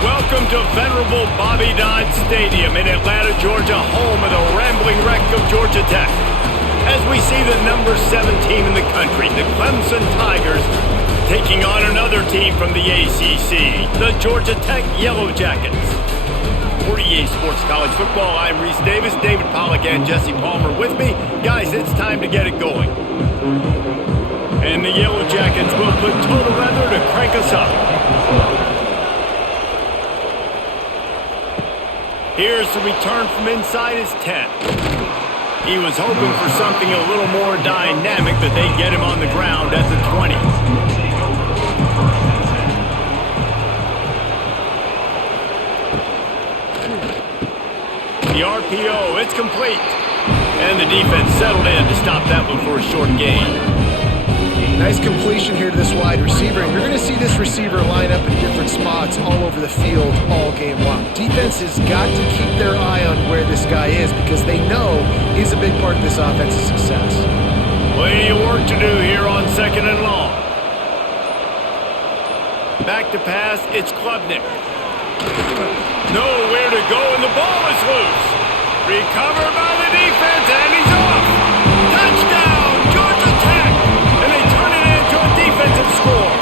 Welcome to venerable Bobby Dodd Stadium in Atlanta, Georgia, home of the rambling wreck of Georgia Tech. As we see the number 7 team in the country, the Clemson Tigers, taking on another team from the ACC, the Georgia Tech Yellow Jackets. For EA Sports College Football, I'm Reese Davis, David Pollack, and Jesse Palmer with me. Guys, it's time to get it going. And the Yellow Jackets will put total weather to crank us up. Here's the return from inside his 10. He was hoping for something a little more dynamic, that they'd get him on the ground at the 20. The RPO, it's complete. And the defense settled in to stop that one for a short gain. Nice completion here to this wide receiver, and you're going to see this receiver line up in different spots all over the field all game long. Defense has got to keep their eye on where this guy is because they know he's a big part of this offense's success. Plenty of work to do here on 2nd and long. Back to pass, it's Klubnik. Nowhere to go, and the ball is loose. Recovered by the defense, and he's off. Touchdown, Georgia Tech! And they turn it into a defensive score.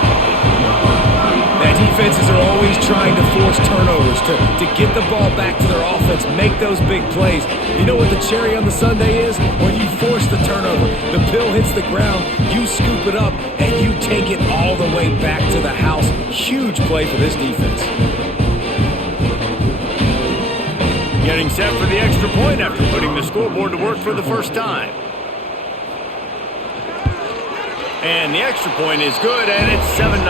That defenses are always trying to force turnovers to get the ball back to their offense, make those big plays. You know what the cherry on the sundae is? When you force the turnover, the pill hits the ground, you scoop it up, and you take it all the way back to the house. Huge play for this defense. Getting set for the extra point after putting the scoreboard to work for the first time. And the extra point is good, and it's 7-0.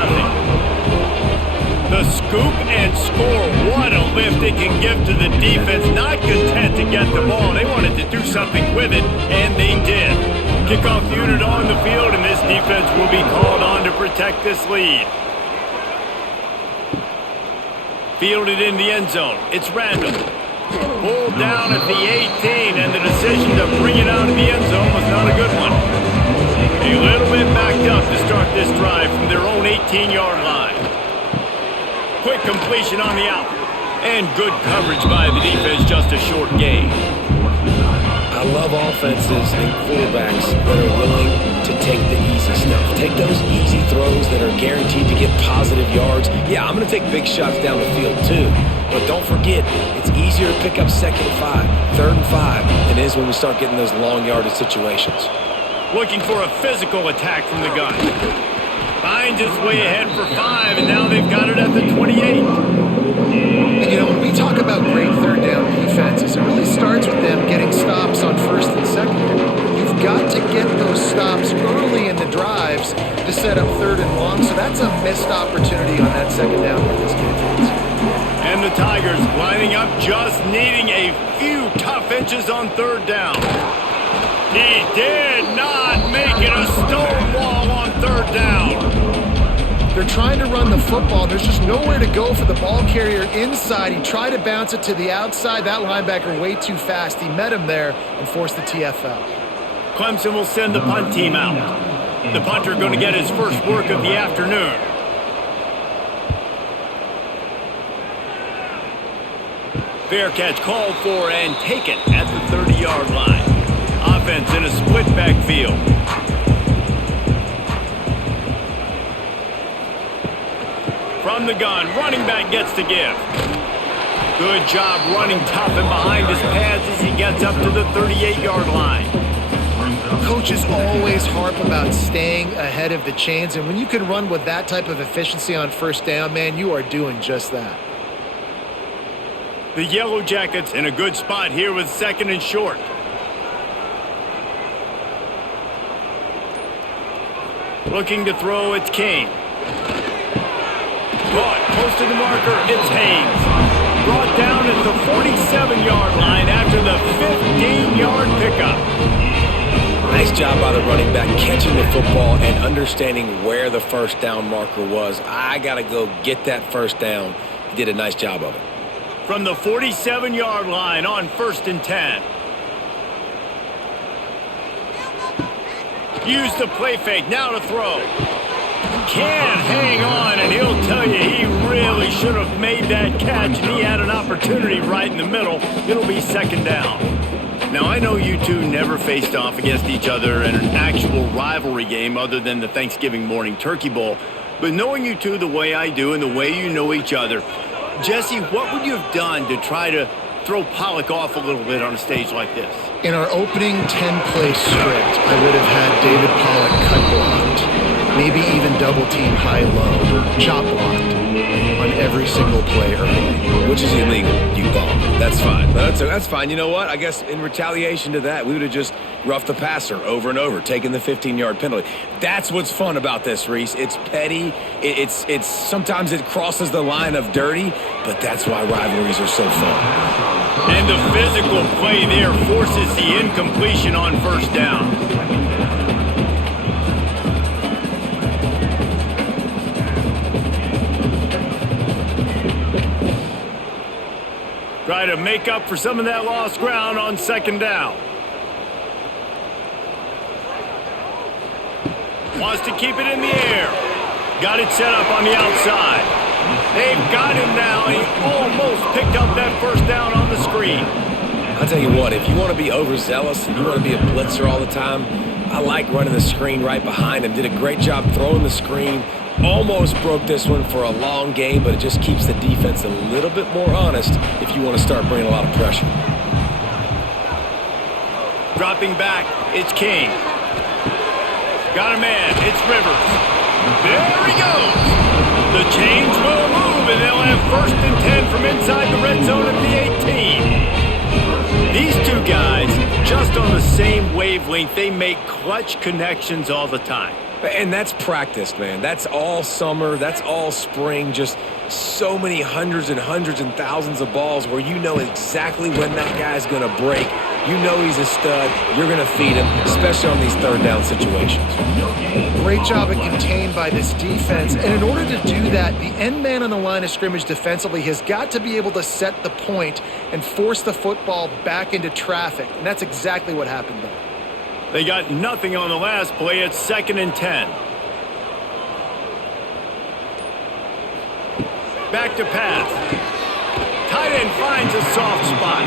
The scoop and score. What a lift it can give to the defense. Not content to get the ball. They wanted to do something with it, and they did. Kickoff unit on the field, and this defense will be called on to protect this lead. Fielded in the end zone. It's Randall. Pulled down at the 18, and the decision to bring it out of the end zone was not a good one. A little bit backed up to start this drive from their own 18-yard line. Quick completion on the out. And good coverage by the defense, just a short gain. I love offenses and quarterbacks that are willing to take the easy stuff. Take those easy throws that are guaranteed to get positive yards. Yeah, I'm going to take big shots down the field too. But don't forget, it's easier to pick up 2nd and 5, 3rd and 5 than it is when we start getting those long yardage situations. Looking for a physical attack from the gun. Finds his way ahead for 5, and now they've got it at the 28. And you know, when we talk about great third down defenses, it really starts with them getting stops on 1st and 2nd. You've got to get those stops early in the drives to set up 3rd and long, so that's a missed opportunity on that 2nd down by this defense. And the Tigers lining up, just needing a few tough inches on 3rd down. He did not make it a stone wall on 3rd down. They're trying to run the football. There's just nowhere to go for the ball carrier inside. He tried to bounce it to the outside. That linebacker way too fast. He met him there and forced the TFL. Clemson will send the punt team out. The punter going to get his first work of the afternoon. Fair catch called for and taken at the 30-yard line. Offense in a split backfield. From the gun, running back gets to give. Good job running tough and behind his pads as he gets up to the 38-yard line. Coaches always harp about staying ahead of the chains, and when you can run with that type of efficiency on 1st down, man, you are doing just that. The Yellow Jackets in a good spot here with 2nd and short. Looking to throw, it's Kane. Caught, close to the marker, it's Haynes. Brought down at the 47-yard line after the 15-yard pickup. Nice job by the running back catching the football and understanding where the 1st down marker was. I got to go get that 1st down. He did a nice job of it. From the 47-yard line on 1st and 10. Use the play fake, now to throw. Can't hang on, and he'll tell you he really he should have made that catch, and he had an opportunity right in the middle. It'll be second down. Now, I know you two never faced off against each other in an actual rivalry game other than the Thanksgiving morning Turkey Bowl. But knowing you two the way I do and the way you know each other, Jesse, what would you have done to try to throw Pollock off a little bit on a stage like this? In our opening 10-play script, I would have had David Pollock cut blocked, maybe even double-team high-low, chop blocked on every single play early. Which is illegal, you bum. That's fine. That's fine. You know what? I guess in retaliation to that, we would have just roughed the passer over and over, taking the 15-yard penalty. That's what's fun about this, Reese. It's petty. It's sometimes it crosses the line of dirty, but that's why rivalries are so fun. And the physical play there forces the incompletion on first down. Try to make up for some of that lost ground on second down. Wants to keep it in the air. Got it set up on the outside. They've got him now. He almost picked up that first down on the screen. I'll tell you what, if you want to be overzealous and you want to be a blitzer all the time, I like running the screen right behind him. Did a great job throwing the screen. Almost broke this one for a long game, but it just keeps the defense a little bit more honest if you want to start bringing a lot of pressure. Dropping back, it's King. Got a man, it's Rivers. There he goes. The chains will move, and they'll have first and 10 from inside the red zone at the 18. These two guys, just on the same wavelength, they make clutch connections all the time. And that's practiced, man. That's all summer. That's all spring. Just so many hundreds and thousands of balls where you know exactly when that guy's going to break. You know he's a stud. You're going to feed him, especially on these third down situations. Great job of contained by this defense. And in order to do that, the end man on the line of scrimmage defensively has got to be able to set the point and force the football back into traffic. And that's exactly what happened there. They got nothing on the last play. It's second and 10. Back to pass. Tight end finds a soft spot.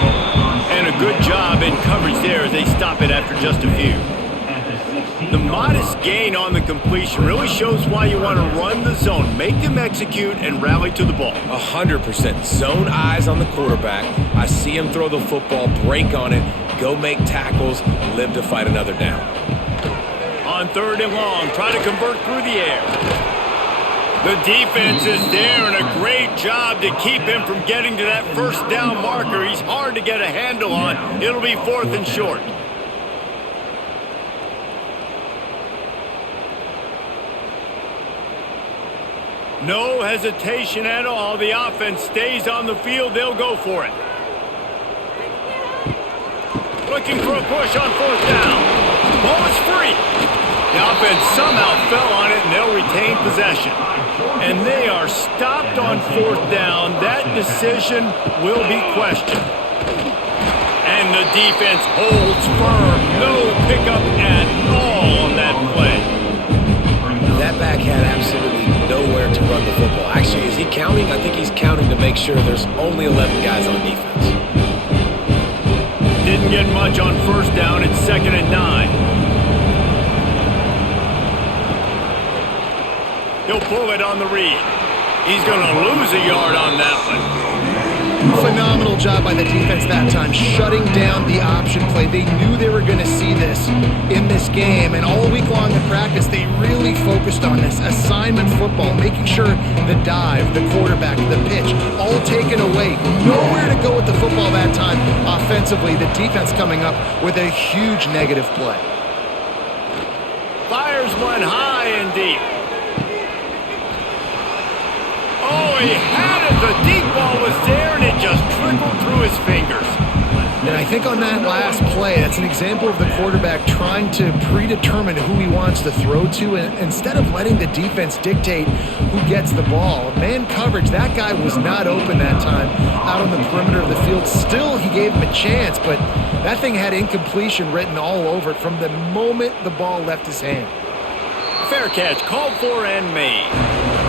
And a good job in coverage there as they stop it after just a few. The modest gain on the completion really shows why you want to run the zone. Make them execute and rally to the ball. 100%. Zone eyes on the quarterback. I see him throw the football, break on it, go make tackles, live to fight another down. On third and long, try to convert through the air. The defense is there, and a great job to keep him from getting to that first down marker. He's hard to get a handle on. It'll be fourth and short. No hesitation at all. The offense stays on the field. They'll go for it. Looking for a push on fourth down. Ball is free. The offense somehow fell on it, and they'll retain possession. And they are stopped on fourth down. That decision will be questioned. And the defense holds firm. No pickup at all on that play. That back had absolutely nowhere to run the football. Actually, is he counting? I think he's counting to make sure there's only 11 guys on defense. Didn't get much on first down. It's second and 9. He'll pull it on the read. He's going to lose a yard on that one. Phenomenal job by the defense that time, shutting down the option play. They knew they were going to see this in this game, and all week long in practice, they really focused on this assignment football, making sure the dive, the quarterback, the pitch, all taken away. Nowhere to go with the football that time offensively. The defense coming up with a huge negative play. Fires one high and deep. Oh, he had it. The deep ball was there, and it just trickled through his fingers. And I think on that last play, that's an example of the quarterback trying to predetermine who he wants to throw to, and instead of letting the defense dictate who gets the ball. Man coverage, that guy was not open that time out on the perimeter of the field. Still, he gave him a chance, but that thing had incompletion written all over it from the moment the ball left his hand. Fair catch, called for and made.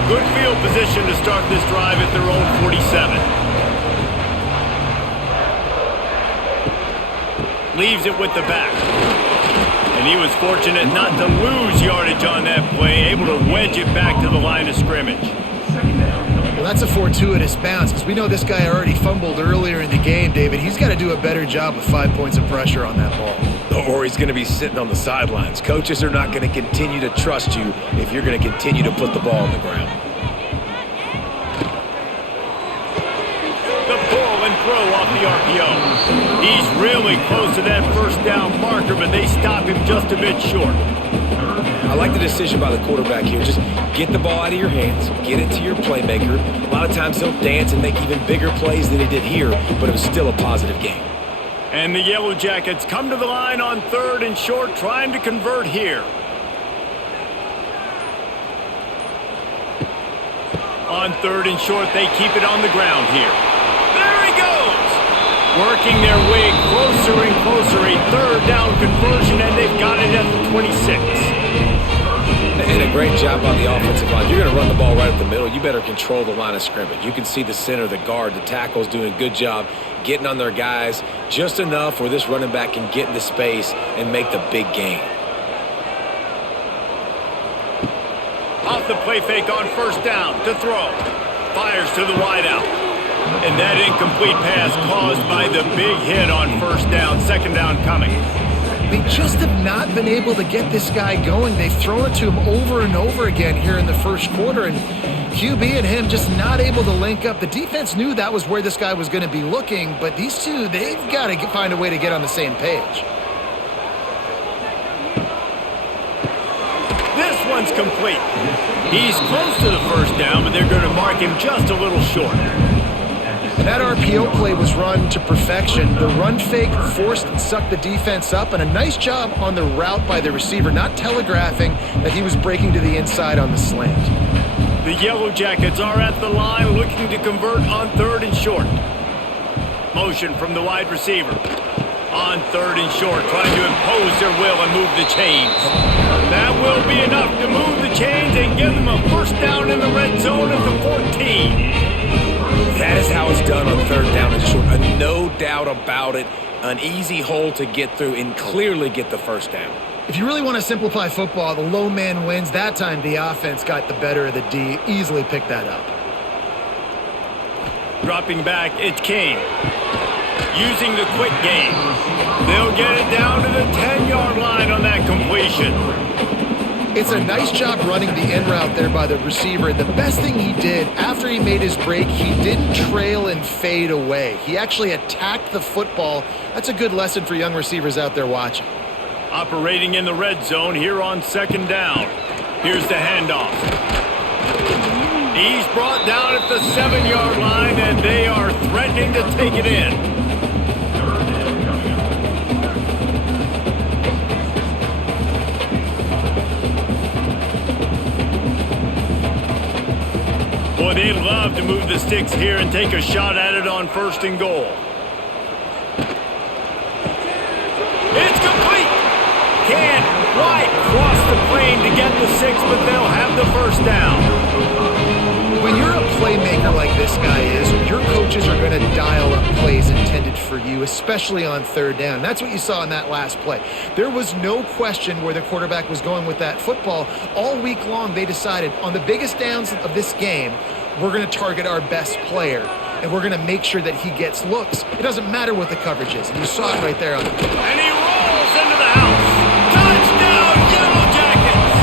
Good field position to start this drive at their own 47. Leaves it with the back. And he was fortunate not to lose yardage on that play, able to wedge it back to the line of scrimmage. Well, that's a fortuitous bounce because we know this guy already fumbled earlier in the game, David. He's got to do a better job with 5 points of pressure on that ball. Or he's going to be sitting on the sidelines. Coaches are not going to continue to trust you if you're going to continue to put the ball on the ground. The pull and throw off the RPO. He's really close to that first down marker, but they stop him just a bit short. I like the decision by the quarterback here. Just get the ball out of your hands, get it to your playmaker. A lot of times he'll dance and make even bigger plays than he did here, but it was still a positive game. And the Yellow Jackets come to the line on 3rd and short, trying to convert here. On 3rd and short, they keep it on the ground here. There he goes! Working their way closer and closer, a 3rd down conversion, and they've got it at the 26. And a great job on the offensive line. You're going to run the ball right up the middle. You better control the line of scrimmage. You can see the center, the guard, the tackle's doing a good job getting on their guys just enough where this running back can get into space and make the big gain. Off the play fake on 1st down to throw. Fires to the wideout. And that incomplete pass caused by the big hit on 1st down. 2nd down coming. They just have not been able to get this guy going. They've thrown it to him over and over again here in the first quarter, and QB and him just not able to link up. The defense knew that was where this guy was going to be looking, but these two, they've got to find a way to get on the same page. This one's complete. He's close to the 1st down, but they're going to mark him just a little short. And that RPO play was run to perfection. The run fake forced and sucked the defense up, and a nice job on the route by the receiver, not telegraphing that he was breaking to the inside on the slant. The Yellow Jackets are at the line looking to convert on 3rd and short. Motion from the wide receiver. On 3rd and short, trying to impose their will and move the chains. That will be enough to move the chains and give them a 1st down in the red zone at the 14. That is how it's done on 3rd down and short. No doubt about it. An easy hole to get through and clearly get the 1st down. If you really want to simplify football, the low man wins. That time the offense got the better of the D. Easily picked that up. Dropping back, it's Kane. Using the quick game. They'll get it down to the 10-yard line on that completion. It's a nice job running the in route there by the receiver. And the best thing he did after he made his break, he didn't trail and fade away. He actually attacked the football. That's a good lesson for young receivers out there watching. Operating in the red zone here on 2nd down. Here's the handoff. He's brought down at the 7-yard line, and they are threatening to take it in. Boy, they love to move the sticks here and take a shot at it on 1st and goal. It's complete. Can't quite cross the plane to get the 6, but they'll have the 1st down. When you're a playmaker like this guy is, your coaches are going to dial up plays intended for you, especially on 3rd down. That's what you saw in that last play. There was no question where the quarterback was going with that football. All week long, they decided on the biggest downs of this game, we're going to target our best player, and we're going to make sure that he gets looks. It doesn't matter what the coverage is. And you saw it right there on the field. And he rolls into the house. Touchdown, Yellow Jackets!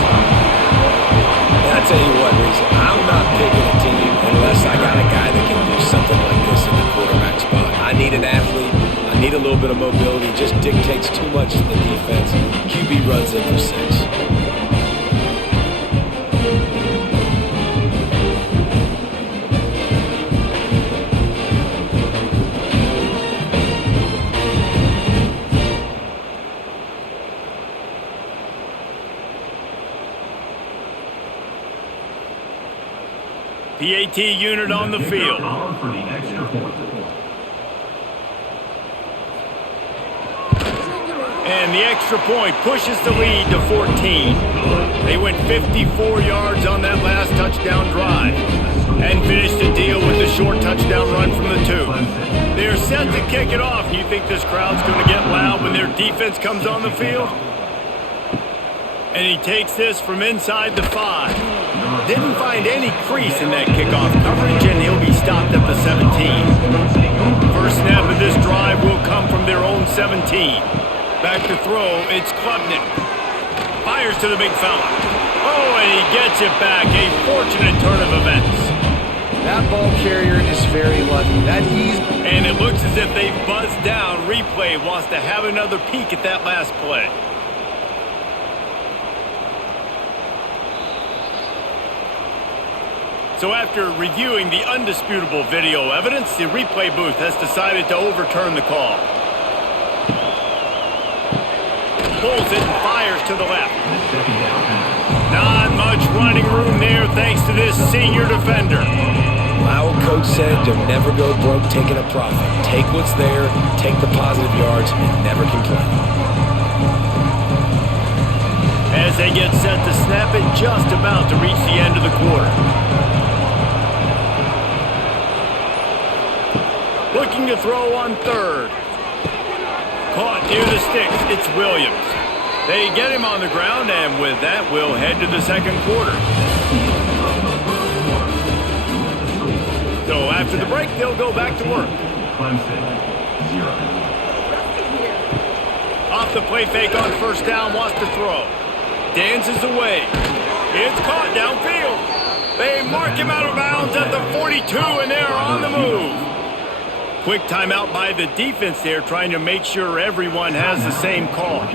I tell you what, Reese, I'm not picking a team unless I got a guy that can do something like this in the quarterback spot. I need an athlete. I need a little bit of mobility. It just dictates too much in the defense. QB runs in for 6. PAT unit on the field. And the extra point pushes the lead to 14. They went 54 yards on that last touchdown drive and finished the deal with the short touchdown run from the 2. They're set to kick it off. You think this crowd's going to get loud when their defense comes on the field? And he takes this from inside the 5. Didn't find any crease in that kickoff coverage, and he'll be stopped at the 17. First snap of this drive will come from their own 17. Back to throw, it's Clemson. Fires to the big fella. Oh, and he gets it back. A fortunate turn of events. That ball carrier is very lucky. And it looks as if they've buzzed down. Replay wants to have another peek at that last play. So after reviewing the undisputable video evidence, the replay booth has decided to overturn the call. Pulls it and fires to the left. Not much running room there thanks to this senior defender. My old coach said you'll never go broke taking a profit. Take what's there, take the positive yards, and never complain. As they get set to snap it, just about to reach the end of the quarter. Looking to throw on third. Caught near the sticks, it's Williams. They get him on the ground, and with that, we'll head to the second quarter. So after the break, they'll go back to work. Clemson, 0. Off the play fake on first down, wants to throw. Dances away. It's caught downfield. They mark him out of bounds at the 42, and they're on the move. Quick timeout by the defense there, trying to make sure everyone has the same call.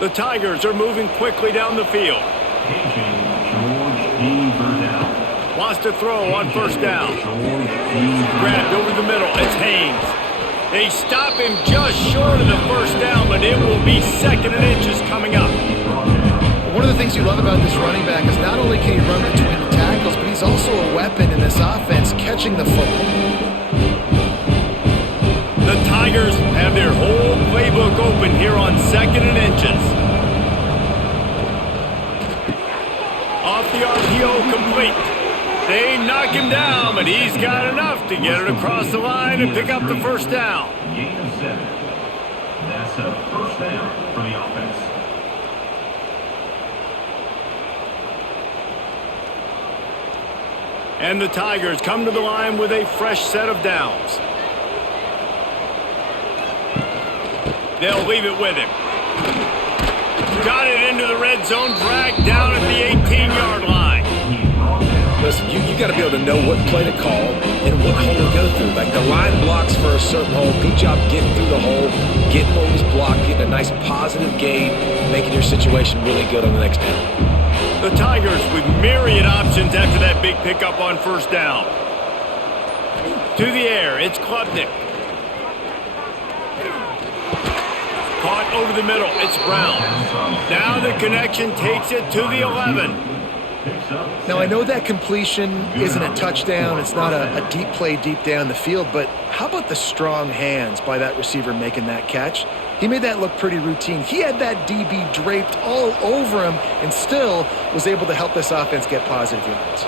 The Tigers are moving quickly down the field. Wants to throw on first down. Grabbed over the middle. It's Haynes. They stop him just short of the first down, but it will be second and inches coming up. One of the things you love about this running back is not only can he run between the tackles, but he's also a weapon in this offense catching the football. The Tigers have their whole playbook open here on second and inches. Off the RPO, complete. They knock him down, but he's got enough to get it across the line and pick up the first down. Gain of 7. That's a first down for the offense. And the Tigers come to the line with a fresh set of downs. They'll leave it with him. Got it into the red zone, dragged down at the 18-yard line. Listen, you got to be able to know what play to call and what hole to go through. Like the line blocks for a certain hole. Good job getting through the hole, getting what was blocked, getting a nice positive gain, making your situation really good on the next down. The Tigers with myriad options after that big pickup on first down. To the air, it's Klubnik. Caught over the middle, it's Brown. Now the connection takes it to the 11. Now, I know that completion isn't a touchdown. It's not a deep play deep down the field, but how about the strong hands by that receiver making that catch? He made that look pretty routine. He had that DB draped all over him and still was able to help this offense get positive yards.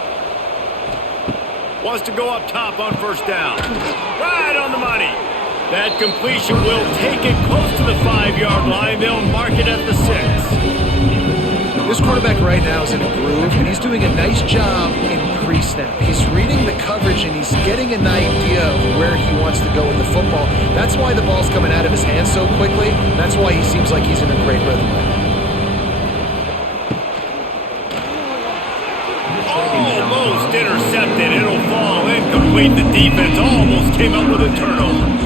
Wants to go up top on first down. Right on the money. That completion will take it close to the 5-yard line. They'll mark it at the 6. This quarterback right now is in a groove, and he's doing a nice job in pre-snap. He's reading the coverage, and he's getting an idea of where he wants to go with the football. That's why the ball's coming out of his hands so quickly. That's why he seems like he's in a great rhythm right now. Almost intercepted. It'll fall incomplete. The defense almost came up with a turnover.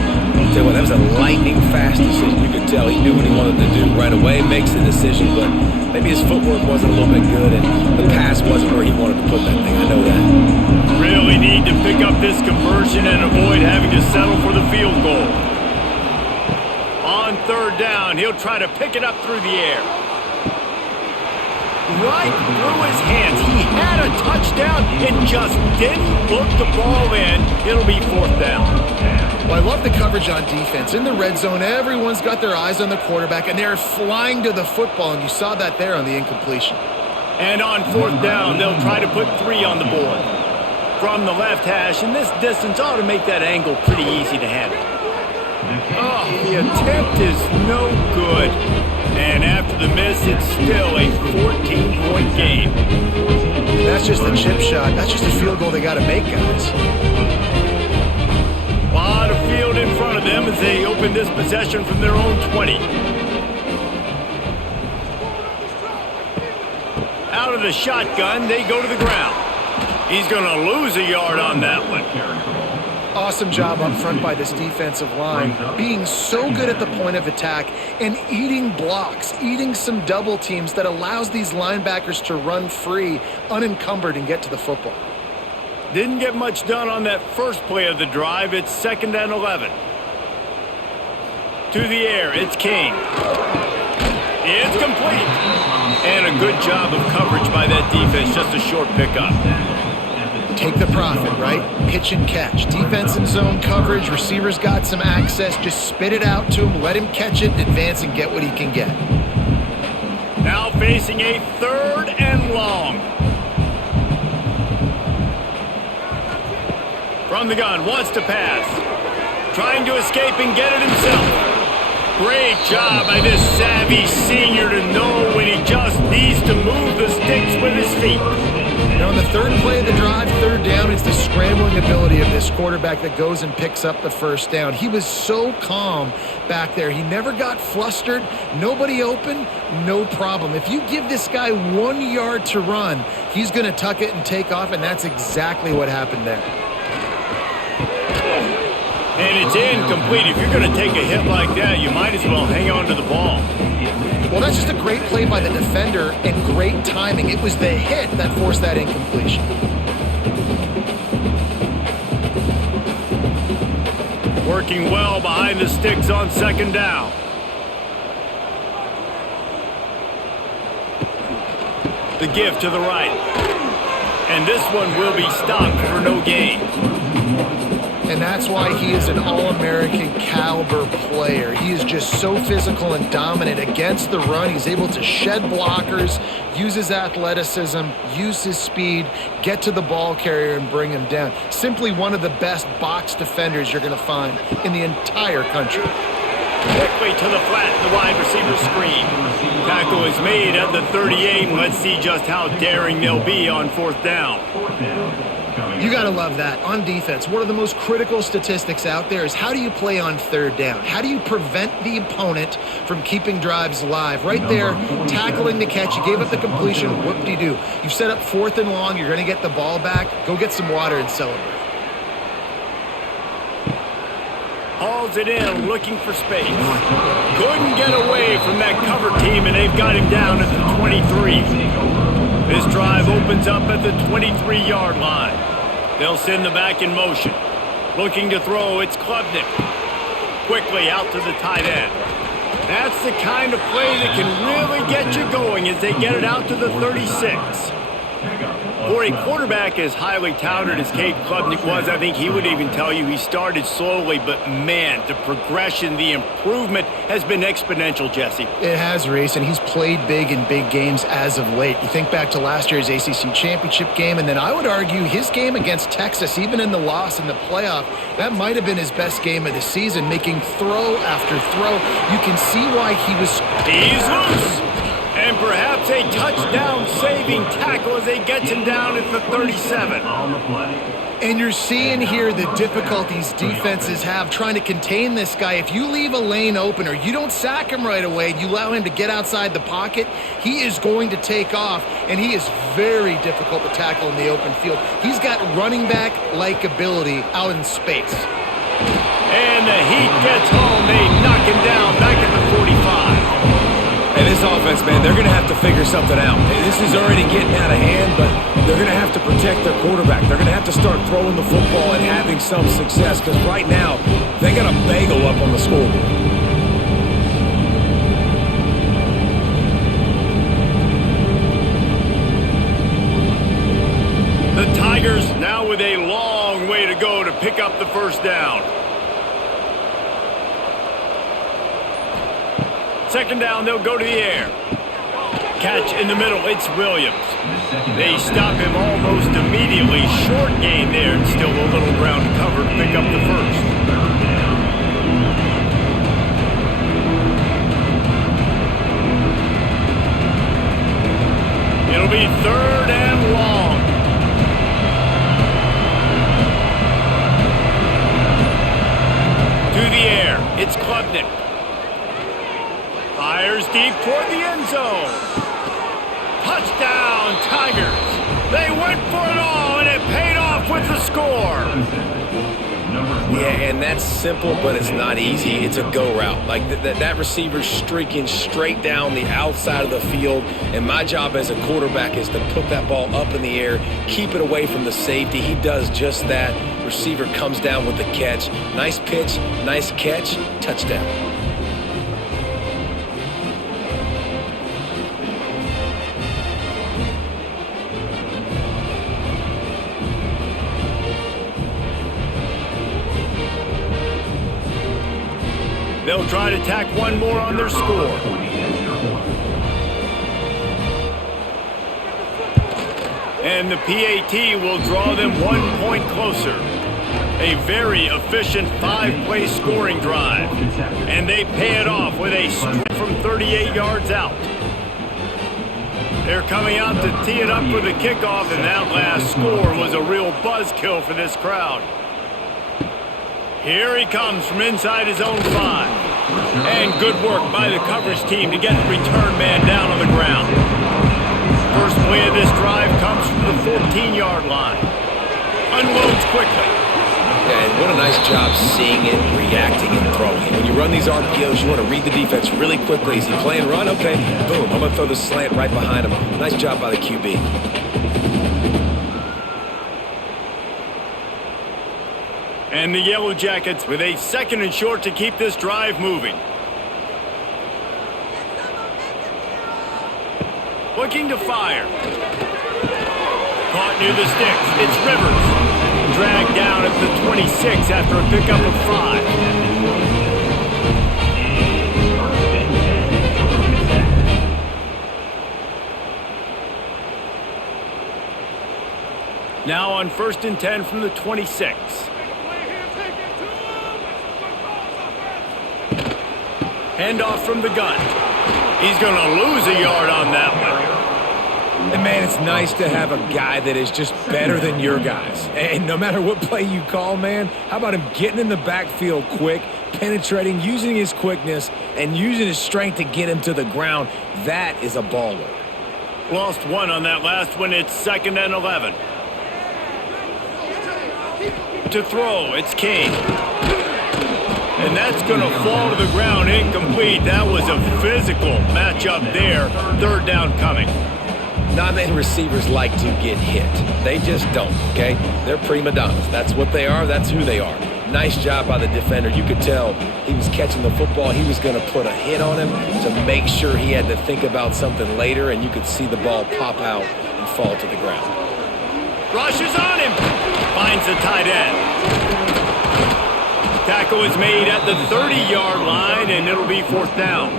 Tell you what, that was a lightning fast decision. You could tell he knew what he wanted to do right away, makes the decision, but maybe his footwork wasn't a little bit good and the pass wasn't where he wanted to put that thing. I know that. Really need to pick up this conversion and avoid having to settle for the field goal. On third down, he'll try to pick it up through the air. Right through his hands. He had a touchdown and just didn't look the ball in. It'll be fourth down. Well, I love the coverage on defense. In the red zone, everyone's got their eyes on the quarterback, and they're flying to the football, and you saw that there on the incompletion. And on 4th down, they'll try to put 3 on the board. From the left hash, and this distance ought to make that angle pretty easy to handle. Oh, the attempt is no good. And after the miss, it's still a 14-point game. That's just a chip shot. That's just a field goal they got to make, guys. A lot of field in front of them as they open this possession from their own 20. Out of the shotgun, they go to the ground. He's going to lose a yard on that one. Awesome job up front by this defensive line, being so good at the point of attack and eating blocks, eating some double teams that allows these linebackers to run free, unencumbered, and get to the football. Didn't get much done on that first play of the drive. It's 2nd and 11. To the air, it's King. It's complete. And a good job of coverage by that defense, just a short pickup. Take the profit, right? Pitch and catch. Defense and zone coverage. Receivers got some access. Just spit it out to him. Let him catch it, advance, and get what he can get. Now facing a 3rd and long. From the gun, wants to pass. Trying to escape and get it himself. Great job by this savvy senior to know when he just needs to move the sticks with his feet. Now on the 3rd play of the drive, 3rd down, it's the scrambling ability of this quarterback that goes and picks up the 1st down. He was so calm back there. He never got flustered. Nobody open, no problem. If you give this guy 1 yard to run, he's going to tuck it and take off, and that's exactly what happened there. And it's incomplete. If you're going to take a hit like that, you might as well hang on to the ball. Well, that's just a great play by the defender and great timing. It was the hit that forced that incompletion. Working well behind the sticks on 2nd down. The give to the right. And this one will be stopped for no gain. And that's why he is an All-American caliber player. He is just so physical and dominant against the run. He's able to shed blockers, use his athleticism, use his speed, get to the ball carrier and bring him down. Simply one of the best box defenders you're going to find in the entire country. Quickly to the flat, the wide receiver screen. Tackle is made at the 38, and let's see just how daring they'll be on 4th down. You got to love that. On defense, one of the most critical statistics out there is how do you play on 3rd down? How do you prevent the opponent from keeping drives alive? Right there, tackling the catch. You gave up the completion. Whoop-de-doo. You've set up 4th and long. You're going to get the ball back. Go get some water and celebrate. Hauls it in, looking for space. Couldn't get away from that cover team, and they've got him down at the 23. This drive opens up at the 23-yard line. They'll send the back in motion. Looking to throw, it's Klubnik. Quickly out to the tight end. That's the kind of play that can really get you going as they get it out to the 36. For a quarterback as highly touted as Cade Klubnik was, I think he would even tell you he started slowly, but man, the progression, the improvement has been exponential, Jesse. It has, Reese, and he's played big in big games as of late. You think back to last year's ACC championship game, and then I would argue his game against Texas, even in the loss in the playoff, that might have been his best game of the season, making throw after throw. You can see why he was... He's loose! And perhaps a touchdown-saving tackle as they get him down at the 37. And you're seeing here the difficulties defenses have trying to contain this guy. If you leave a lane open or you don't sack him right away and you allow him to get outside the pocket, he is going to take off, and he is very difficult to tackle in the open field. He's got running back-like ability out in space. And the heat gets home. They knock him down back at the 45. And this offense, man, they're going to have to figure something out. This is already getting out of hand, but they're going to have to protect their quarterback. They're going to have to start throwing the football and having some success, because right now, they got a bagel up on the scoreboard. The Tigers now with a long way to go to pick up the 1st down. second down, they'll go to the air. Catch in the middle, it's Williams. They stop him almost immediately. Short gain there, and still a little ground covered to pick up the first. It'll be third and long. To the air, it's Klubnik. Fires deep toward the end zone. Touchdown, Tigers. They went for it all, and it paid off with the score. Yeah, and that's simple, but it's not easy. It's a go route. Like that receiver's streaking straight down the outside of the field, and my job as a quarterback is to put that ball up in the air, keep it away from the safety. He does just that. Receiver comes down with the catch. Nice pitch, nice catch, touchdown. They'll try to tack one more on their score. And the PAT will draw them 1 point closer. A very efficient 5-play scoring drive. And they pay it off with a strike from 38 yards out. They're coming out to tee it up for the kickoff, and that last score was a real buzzkill for this crowd. Here he comes from inside his own 5. And good work by the coverage team to get the return man down on the ground. First play of this drive comes from the 14-yard line. Unloads quickly. Yeah, and what a nice job seeing it, reacting, and throwing. When you run these RPOs, you want to read the defense really quickly. Is he playing run? Okay, boom. I'm going to throw the slant right behind him. Nice job by the QB. And the Yellow Jackets with a second and short to keep this drive moving. Looking to fire. Caught near the sticks. It's Rivers. Dragged down at the 26 after a pickup of 5. Now on 1st and 10 from the 26. Handoff from the gun. He's going to lose a yard on that one. And, man, it's nice to have a guy that is just better than your guys. And no matter what play you call, man, how about him getting in the backfield quick, penetrating, using his quickness, and using his strength to get him to the ground? That is a baller. Lost 1 on that last one. It's 2nd and 11. To throw, it's Kane. And that's going to fall to the ground incomplete. That was a physical matchup there. 3rd down coming. Not many receivers like to get hit. They just don't, okay? They're prima donnas. That's what they are. That's who they are. Nice job by the defender. You could tell he was catching the football. He was going to put a hit on him to make sure he had to think about something later, and you could see the ball pop out and fall to the ground. Rushes on him. Finds the tight end. Tackle is made at the 30-yard line, and it'll be 4th down.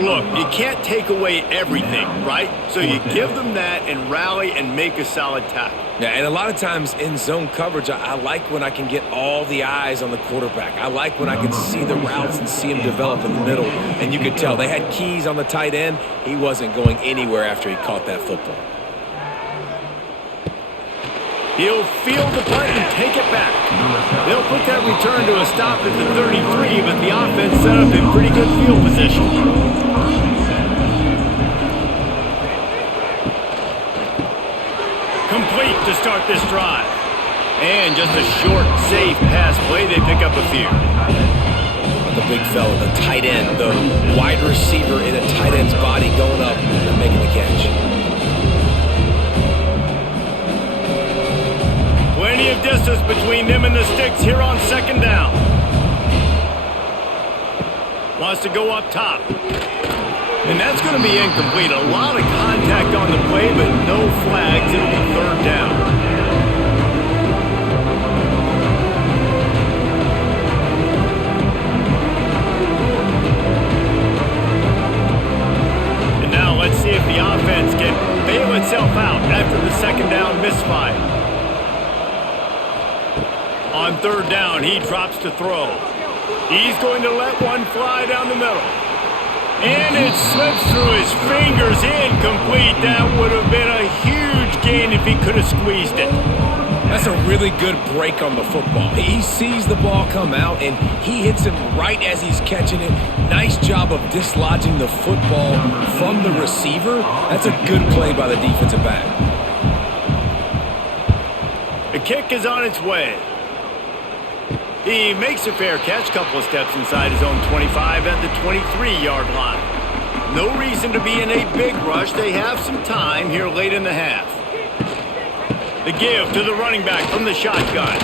Look, you can't take away everything, right? So you give them that and rally and make a solid tackle. Yeah, and a lot of times in zone coverage, I like when I can get all the eyes on the quarterback. I like when I can see the routes and see him develop in the middle. And you could tell they had keys on the tight end. He wasn't going anywhere after he caught that football. He'll field the punt and take it back. They'll put that return to a stop at the 33, but the offense set up in pretty good field position. Complete to start this drive. And just a short, safe pass play. They pick up a few. The big fella, the tight end, the wide receiver in a tight end's body going up and making the catch. Plenty of distance between them and the sticks here on 2nd down. Wants to go up top. And that's going to be incomplete. A lot of contact on the play, but no flags. It'll be 3rd down. On third down, he drops to throw. He's going to let one fly down the middle. And it slips through his fingers, incomplete. That would have been a huge gain if he could have squeezed it. That's a really good break on the football. He sees the ball come out, and he hits him right as he's catching it. Nice job of dislodging the football from the receiver. That's a good play by the defensive back. The kick is on its way. He makes a fair catch, couple of steps inside his own 25 at the 23-yard line. No reason to be in a big rush. They have some time here late in the half. The give to the running back from the shotgun.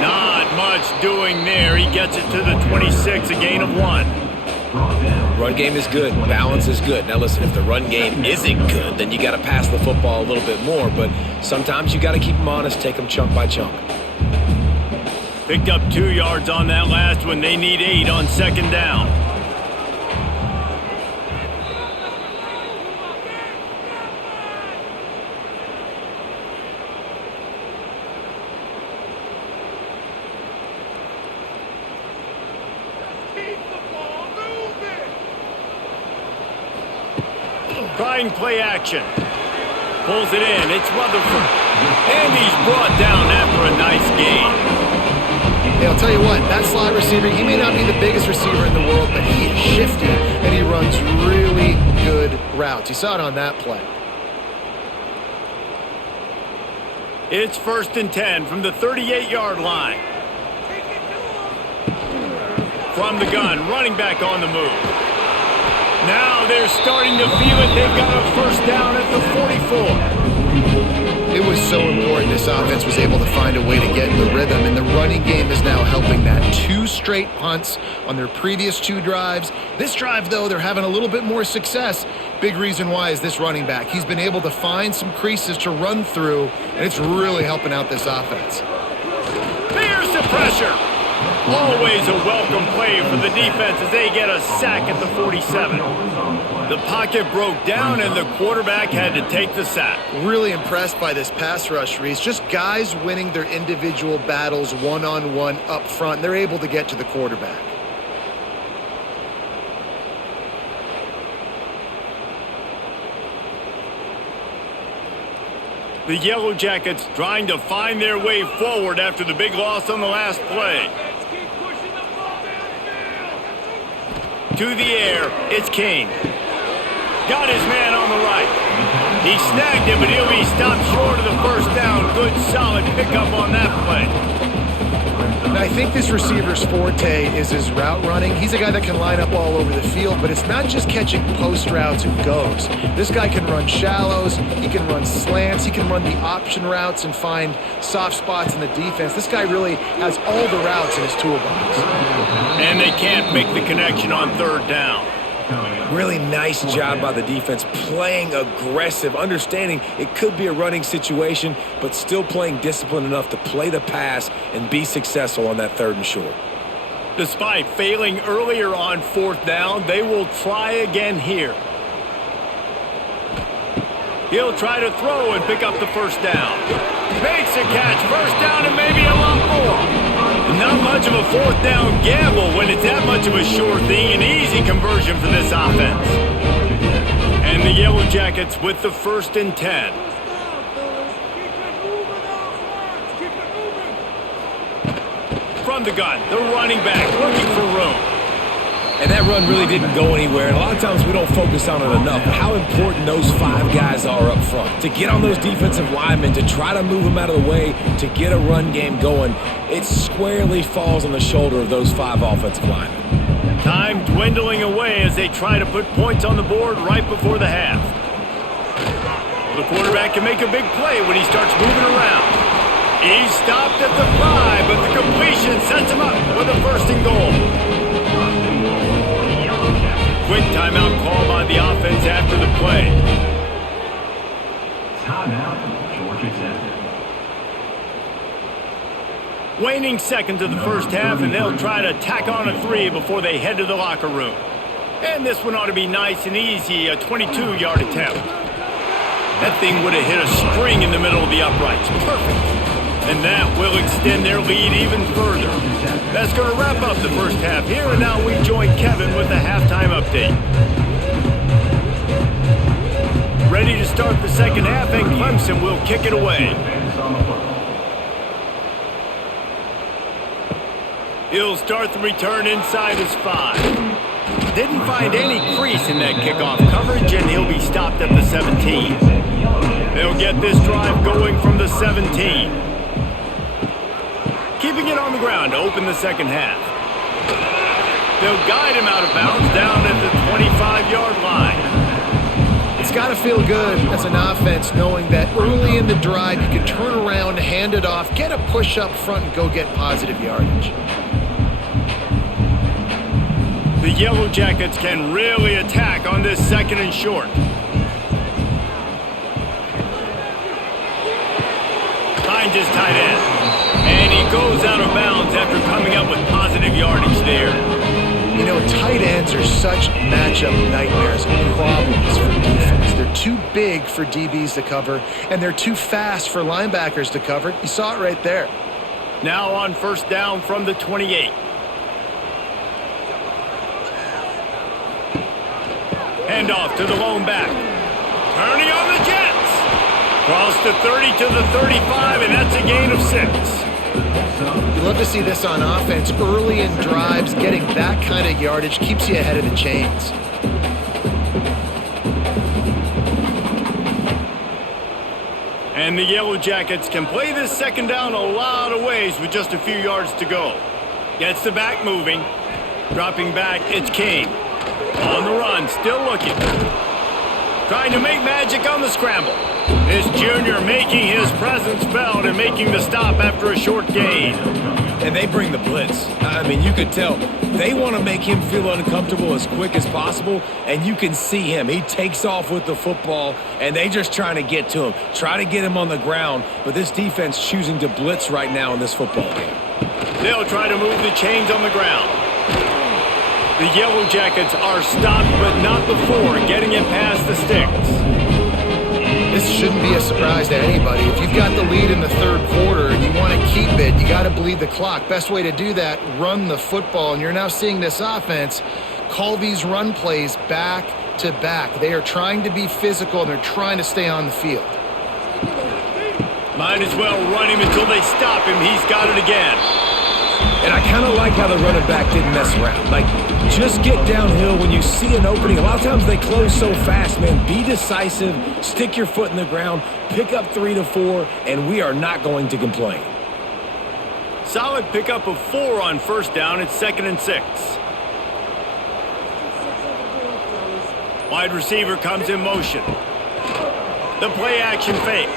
Not much doing there. He gets it to the 26, a gain of 1. Run game is good. Balance is good. Now listen, if the run game isn't good, then you got to pass the football a little bit more. But sometimes you got to keep them honest, take them chunk by chunk. Picked up 2 yards on that last one. They need 8 on second down. Trying play action. Pulls it in. It's Rutherford. And he's brought down after a nice gain. Hey, I'll tell you what, that slot receiver, he may not be the biggest receiver in the world, but he is shifty, and he runs really good routes. You saw it on that play. It's 1st and 10 from the 38-yard line. From the gun, running back on the move. Now they're starting to feel it. They've got a first down at the 44. It was so important this offense was able to find a way to get in the rhythm, and the running game is now helping that. 2 straight punts on their previous 2 drives. This drive, though, they're having a little bit more success. Big reason why is this running back. He's been able to find some creases to run through, and it's really helping out this offense. There's the pressure. Always a welcome play for the defense as they get a sack at the 47. The pocket broke down and the quarterback had to take the sack. Really impressed by this pass rush, Reese. Just guys winning their individual battles one-on-one up front. They're able to get to the quarterback. The Yellow Jackets trying to find their way forward after the big loss on the last play. To the air, it's King. Got his man on the right. He snagged it, but he'll be stopped short of the first down. Good, solid pickup on that play. Now, I think this receiver's forte is his route running. He's a guy that can line up all over the field, but it's not just catching post routes and goes. This guy can run shallows, he can run slants, he can run the option routes and find soft spots in the defense. This guy really has all the routes in his toolbox. And they can't make the connection on third down. Really nice job by the defense, playing aggressive, understanding it could be a running situation, but still playing disciplined enough to play the pass and be successful on that 3rd and short. Despite failing earlier on 4th down, they will try again here. He'll try to throw and pick up the first down. Makes a catch, first down and maybe a lot more. Not much of a 4th down gamble when it's that much of a sure thing. An easy conversion for this offense. And the Yellow Jackets with the 1st and 10. From the gun, the running back looking for room. And that run really didn't go anywhere. And a lot of times we don't focus on it enough. But how important those 5 guys are up front. To get on those defensive linemen, to try to move them out of the way, to get a run game going, it squarely falls on the shoulder of those 5 offensive linemen. Time dwindling away as they try to put points on the board right before the half. The quarterback can make a big play when he starts moving around. He's stopped at the 5, but the completion sets him up with a 1st and goal. Quick timeout call by the offense after the play. Timeout, Georgia Tech. Waning seconds of the first half, and they'll try to tack on a 3 before they head to the locker room. And this one ought to be nice and easy, a 22-yard attempt. That thing would have hit a string in the middle of the uprights. Perfect. And that will extend their lead even further. That's going to wrap up the first half here, and now we join Kevin with the halftime update. Ready to start the second half, and Clemson will kick it away. He'll start the return inside his 5. Didn't find any crease in that kickoff coverage, and he'll be stopped at the 17. They'll get this drive going from the 17. Keeping it on the ground to open the second half. They'll guide him out of bounds down at the 25-yard line. It's got to feel good as an offense knowing that early in the drive you can turn around, hand it off, get a push up front, and go get positive yardage. The Yellow Jackets can really attack on this second and short. Finds his tight end. And he goes out of bounds after coming up with positive yardage there. You know, tight ends are such matchup nightmares and problems for defense. They're too big for DBs to cover, and they're too fast for linebackers to cover. You saw it right there. Now on first down from the 28. Handoff to the lone back. Turning on the Jets. Cross the 30 to the 35, and that's a gain of 6. You love to see this on offense. Early in drives, getting that kind of yardage keeps you ahead of the chains. And the Yellow Jackets can play this second down a lot of ways with just a few yards to go. Gets the back moving. Dropping back, it's King. On the run, still looking. Trying to make magic on the scramble. This junior making his presence felt and making the stop after a short gain. And they bring the blitz. I mean, you could tell they want to make him feel uncomfortable as quick as possible, and you can see him. He takes off with the football, and they just trying to get to him, try to get him on the ground, but this defense choosing to blitz right now in this football game. They'll try to move the chains on the ground. The Yellow Jackets are stopped, but not before getting it past the sticks. This shouldn't be a surprise to anybody. If you've got the lead in the third quarter and you want to keep it, you got to bleed the clock. Best way to do that, run the football. And you're now seeing this offense call these run plays back to back. They are trying to be physical, and they're trying to stay on the field. Might as well run him until they stop him. He's got it again. And I kind of like how the running back didn't mess around. Like, just get downhill when you see an opening. A lot of times they close so fast, man. Be decisive, stick your foot in the ground, pick up 3 to 4, and we are not going to complain. Solid pickup of 4 on first down. It's 2nd and 6. Wide receiver comes in motion. The play action fake.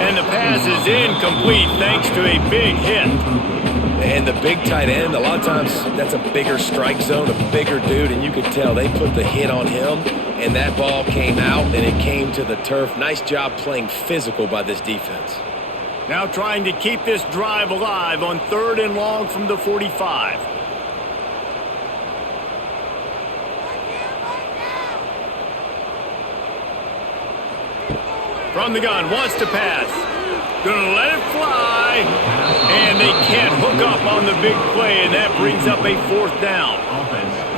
And the pass is incomplete thanks to a big hit. And the big tight end, a lot of times that's a bigger strike zone, a bigger dude, and you could tell they put the hit on him, and that ball came out, and it came to the turf. Nice job playing physical by this defense. Now trying to keep this drive alive on 3rd and long from the 45. From the gun, wants to pass. Gonna let it fly. And they can't hook up on the big play, and that brings up a 4th down.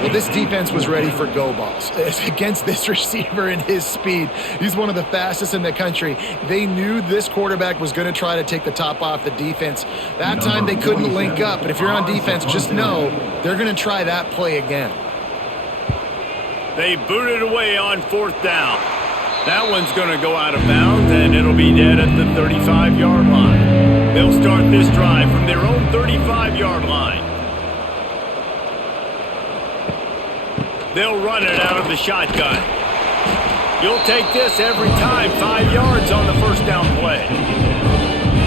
Well, this defense was ready for go balls. Against this receiver and his speed, he's one of the fastest in the country. They knew this quarterback was going to try to take the top off the defense. That time they couldn't link up, but if you're on defense, just know they're going to try that play again. They booted away on 4th down. That one's going to go out of bounds, and it'll be dead at the 35-yard line. They'll start this drive from their own 35-yard line. They'll run it out of the shotgun. You'll take this every time. 5 yards on the first down play.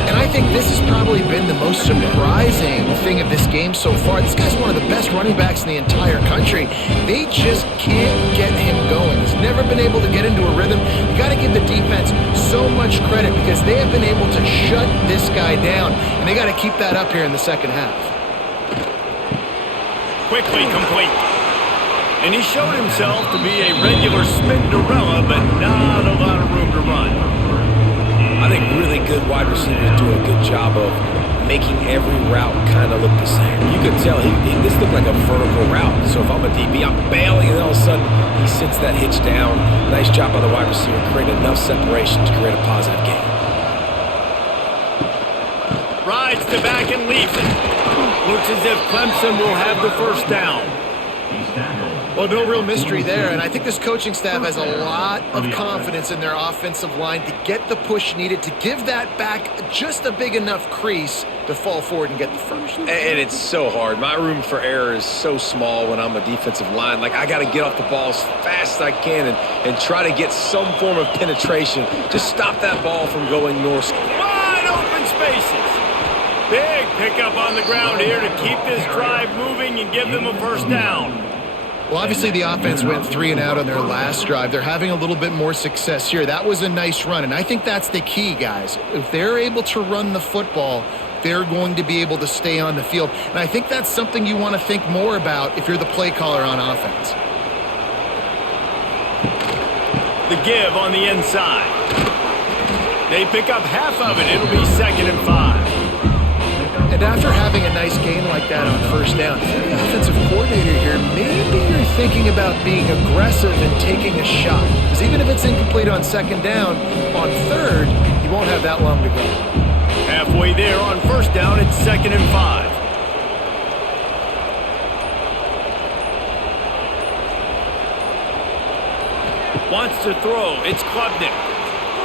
And I think this has probably been the most surprising thing of this game so far. This guy's one of the best running backs in the entire country. They just can't get him going. He's never been able to get into a rhythm. You got to give the defense so much credit because they have been able to shut this guy down, and they got to keep that up here in the second half. Quickly complete. And he showed himself to be a regular Spinderella, but not a lot of room to run. I think really good wide receivers do a good job of making every route kind of look the same. You could tell this looked like a vertical route. So if I'm a DB, I'm bailing, and all of a sudden he sits that hitch down. Nice job by the wide receiver, create enough separation to create a positive gain. Rides to back and leaves it. Looks as if Clemson will have the first down. Well, no real mystery there, and I think this coaching staff has a lot of confidence in their offensive line to get the push needed to give that back just a big enough crease to fall forward and get the first. And it's so hard. My room for error is so small when I'm a defensive line. Like, I got to get off the ball as fast as I can and try to get some form of penetration. Just stop that ball from going north. Wide open spaces. Big pickup on the ground here to keep this drive moving and give them a first down. Well, obviously the offense went 3 and out on their last drive. They're having a little bit more success here. That was a nice run, and I think that's the key, guys. If they're able to run the football, they're going to be able to stay on the field. And I think that's something you want to think more about if you're the play caller on offense. The give on the inside. They pick up half of it. It'll be 2nd and 5. And after having a nice gain like that on first down, if you're the offensive coordinator here, maybe you're thinking about being aggressive and taking a shot. Because even if it's incomplete on 2nd down, on 3rd, you won't have that long to go. Halfway there on first down, it's 2nd and 5. Wants to throw. It's Klubnik.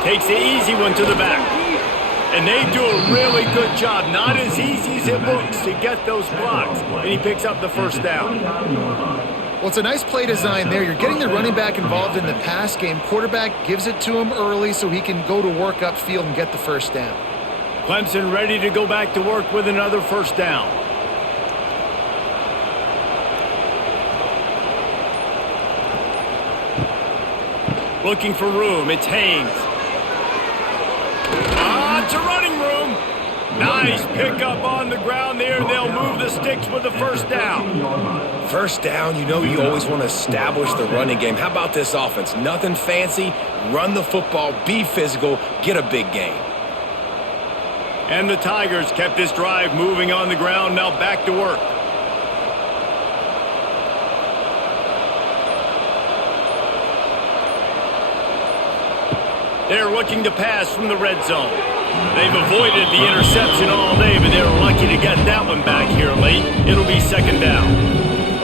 Takes the easy one to the back. And they do a really good job. Not as easy as it looks to get those blocks. And he picks up the first down. Well, it's a nice play design there. You're getting the running back involved in the pass game. Quarterback gives it to him early so he can go to work upfield and get the first down. Clemson ready to go back to work with another first down. Looking for room. It's Haynes. It's a running room. Nice pickup on the ground there. They'll move the sticks with the first down. First down, you know you always want to establish the running game. How about this offense? Nothing fancy. Run the football, be physical, get a big gain. And the Tigers kept this drive moving on the ground. Now back to work. They're looking to pass from the red zone. They've avoided the interception all day, but they were lucky to get that one back here late. It'll be 2nd down.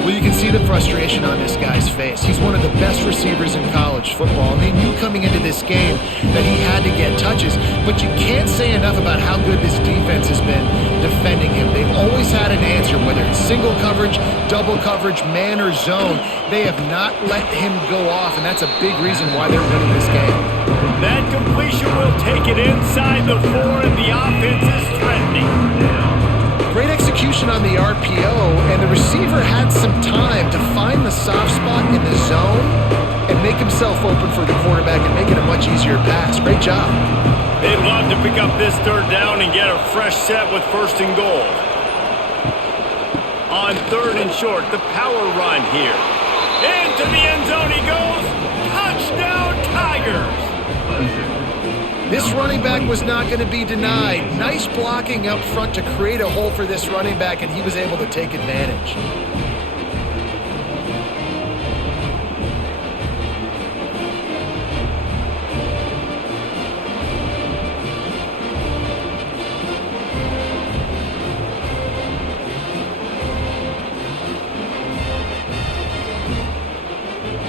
Well, you can see the frustration on this guy's face. He's one of the best receivers in college football, and they knew coming into this game that he had to get touches. But you can't say enough about how good this defense has been defending him. They've always had an answer, whether it's single coverage, double coverage, man or zone. They have not let him go off, and that's a big reason why they're winning this game. That completion will take it inside the 4, and the offense is threatening. Great execution on the RPO, and the receiver had some time to find the soft spot in the zone and make himself open for the quarterback and make it a much easier pass. Great job. They'd love to pick up this 3rd down and get a fresh set with 1st and goal. On 3rd and short, the power run here. Into the end zone he goes. Touchdown, Tigers! This running back was not going to be denied. Nice blocking up front to create a hole for this running back, and he was able to take advantage.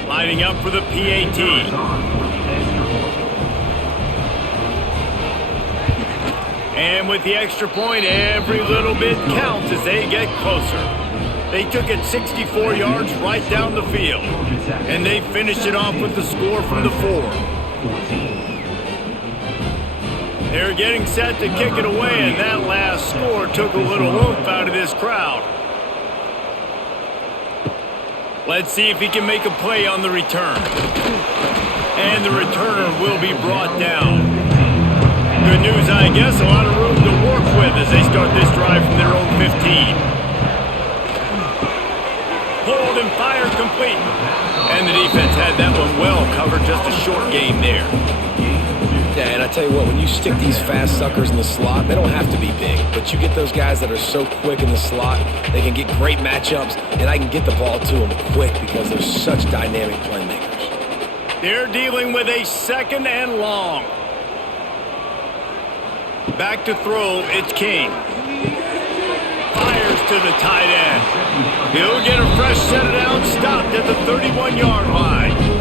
Lining up for the PAT. And with the extra point, every little bit counts as they get closer. They took it 64 yards right down the field. And they finished it off with the score from the 4. They're getting set to kick it away, and that last score took a little oomph out of this crowd. Let's see if he can make a play on the return. And the returner will be brought down. Good news, I guess. A lot of room to work with as they start this drive from their own 15. Hold and fire complete. And the defense had that one well covered. Just a short game there. Yeah, and I tell you what, when you stick these fast suckers in the slot, they don't have to be big, but you get those guys that are so quick in the slot, they can get great matchups, and I can get the ball to them quick because they're such dynamic playmakers. They're dealing with a 2nd and long. Back to throw, it's King. Fires to the tight end. He'll get a fresh set down, stopped at the 31-yard line.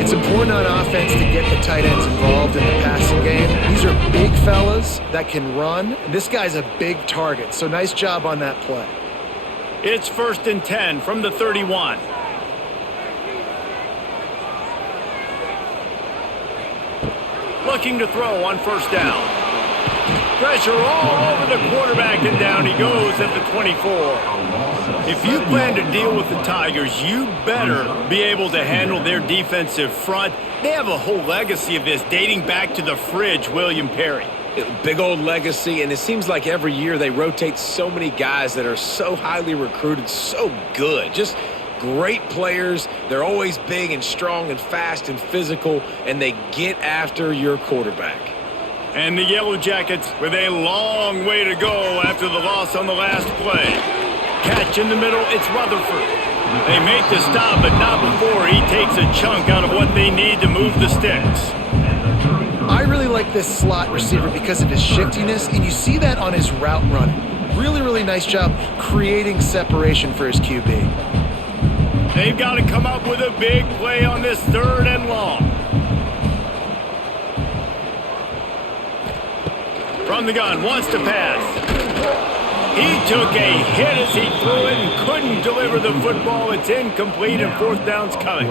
It's important on offense to get the tight ends involved in the passing game. These are big fellas that can run. This guy's a big target, so nice job on that play. It's 1st and 10 from the 31. Looking to throw on 1st down. Pressure all over the quarterback, and down he goes at the 24. If you plan to deal with the Tigers, you better be able to handle their defensive front. They have a whole legacy of this dating back to the fridge, William Perry. Big old legacy, and it seems like every year they rotate so many guys that are so highly recruited, so good. Just great players. They're always big and strong and fast and physical, and they get after your quarterback. And the Yellow Jackets with a long way to go after the loss on the last play. Catch in the middle, it's Rutherford. They make the stop, but not before he takes a chunk out of what they need to move the sticks. I really like this slot receiver because of his shiftiness, and you see that on his route run. Really, really nice job creating separation for his QB. They've got to come up with a big play on this 3rd and long. From the gun, wants to pass. He took a hit as he threw it and couldn't deliver the football. It's incomplete, and 4th down's coming.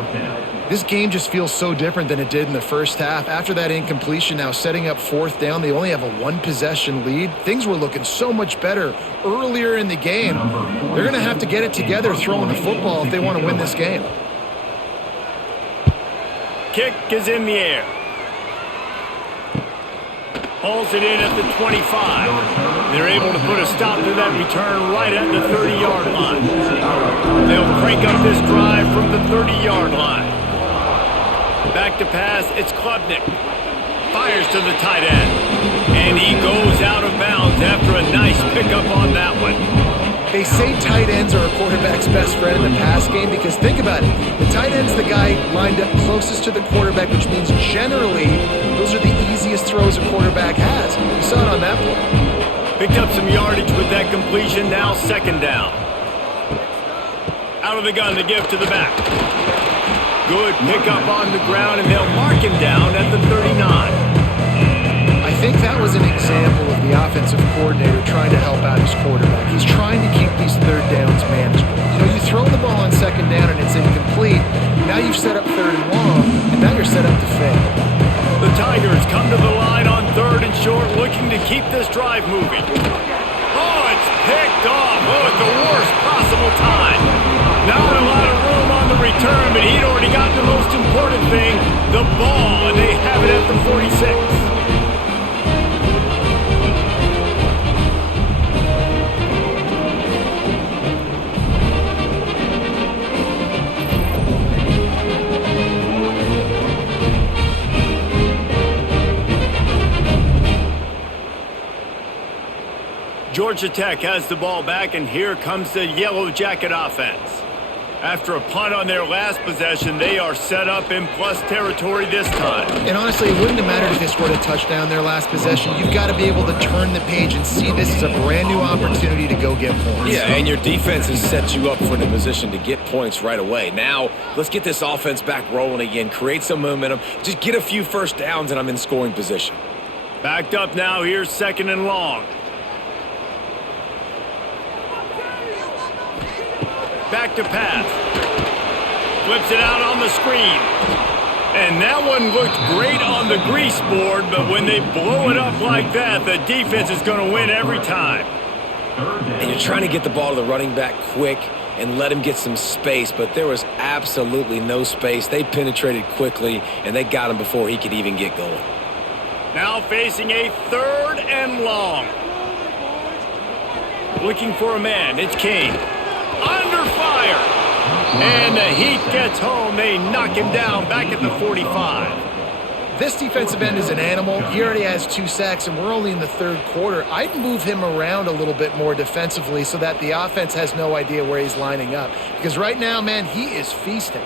This game just feels so different than it did in the first half. After that incompletion, now setting up 4th down, they only have a 1-possession lead. Things were looking so much better earlier in the game. They're going to have to get it together throwing the football if they want to win this game. Kick is in the air. Hauls it in at the 25. They're able to put a stop to that return right at the 30-yard line. They'll crank up this drive from the 30-yard line. Back to pass, it's Klubnik. Fires to the tight end. And he goes out of bounds after a nice pickup on that one. They say tight ends are a quarterback's best friend in the pass game because think about it. The tight end's the guy lined up closest to the quarterback, which means generally those are the easiest throws a quarterback has. You saw it on that play. Picked up some yardage with that completion, now 2nd down. Out of the gun to give to the back. Good pickup on the ground, and they'll mark him down at the 39. I think that was an example of the offensive coordinator trying to help out his quarterback. He's trying to keep these 3rd downs manageable. You know, you throw the ball on 2nd down and it's incomplete. Now you've set up 3rd and long, and now you're set up to fail. The Tigers come to the line on 3rd and short, looking to keep this drive moving. Oh, it's picked off. Oh, at the worst possible time. Not a lot of room on the return, but he'd already got the most important thing, the ball, and they have it at the 46. Georgia Tech has the ball back, and here comes the Yellow Jacket offense. After a punt on their last possession, they are set up in plus territory this time. And honestly, it wouldn't have mattered if they scored a touchdown their last possession. You've got to be able to turn the page and see this as a brand new opportunity to go get points. Yeah, and your defense has set you up for the position to get points right away. Now, let's get this offense back rolling again, create some momentum, just get a few 1st downs, and I'm in scoring position. Backed up now, here's 2nd and long. Back to pass. Flips it out on the screen. And that one looked great on the grease board, but when they blow it up like that, the defense is going to win every time. And you're trying to get the ball to the running back quick and let him get some space, but there was absolutely no space. They penetrated quickly, and they got him before he could even get going. Now facing a 3rd and long. Looking for a man, it's King. Under fire. And the heat gets home. They knock him down back at the 45. This defensive end is an animal. He already has 2 sacks, and we're only in the 3rd quarter. I'd move him around a little bit more defensively so that the offense has no idea where he's lining up. Because right now, man, he is feasting.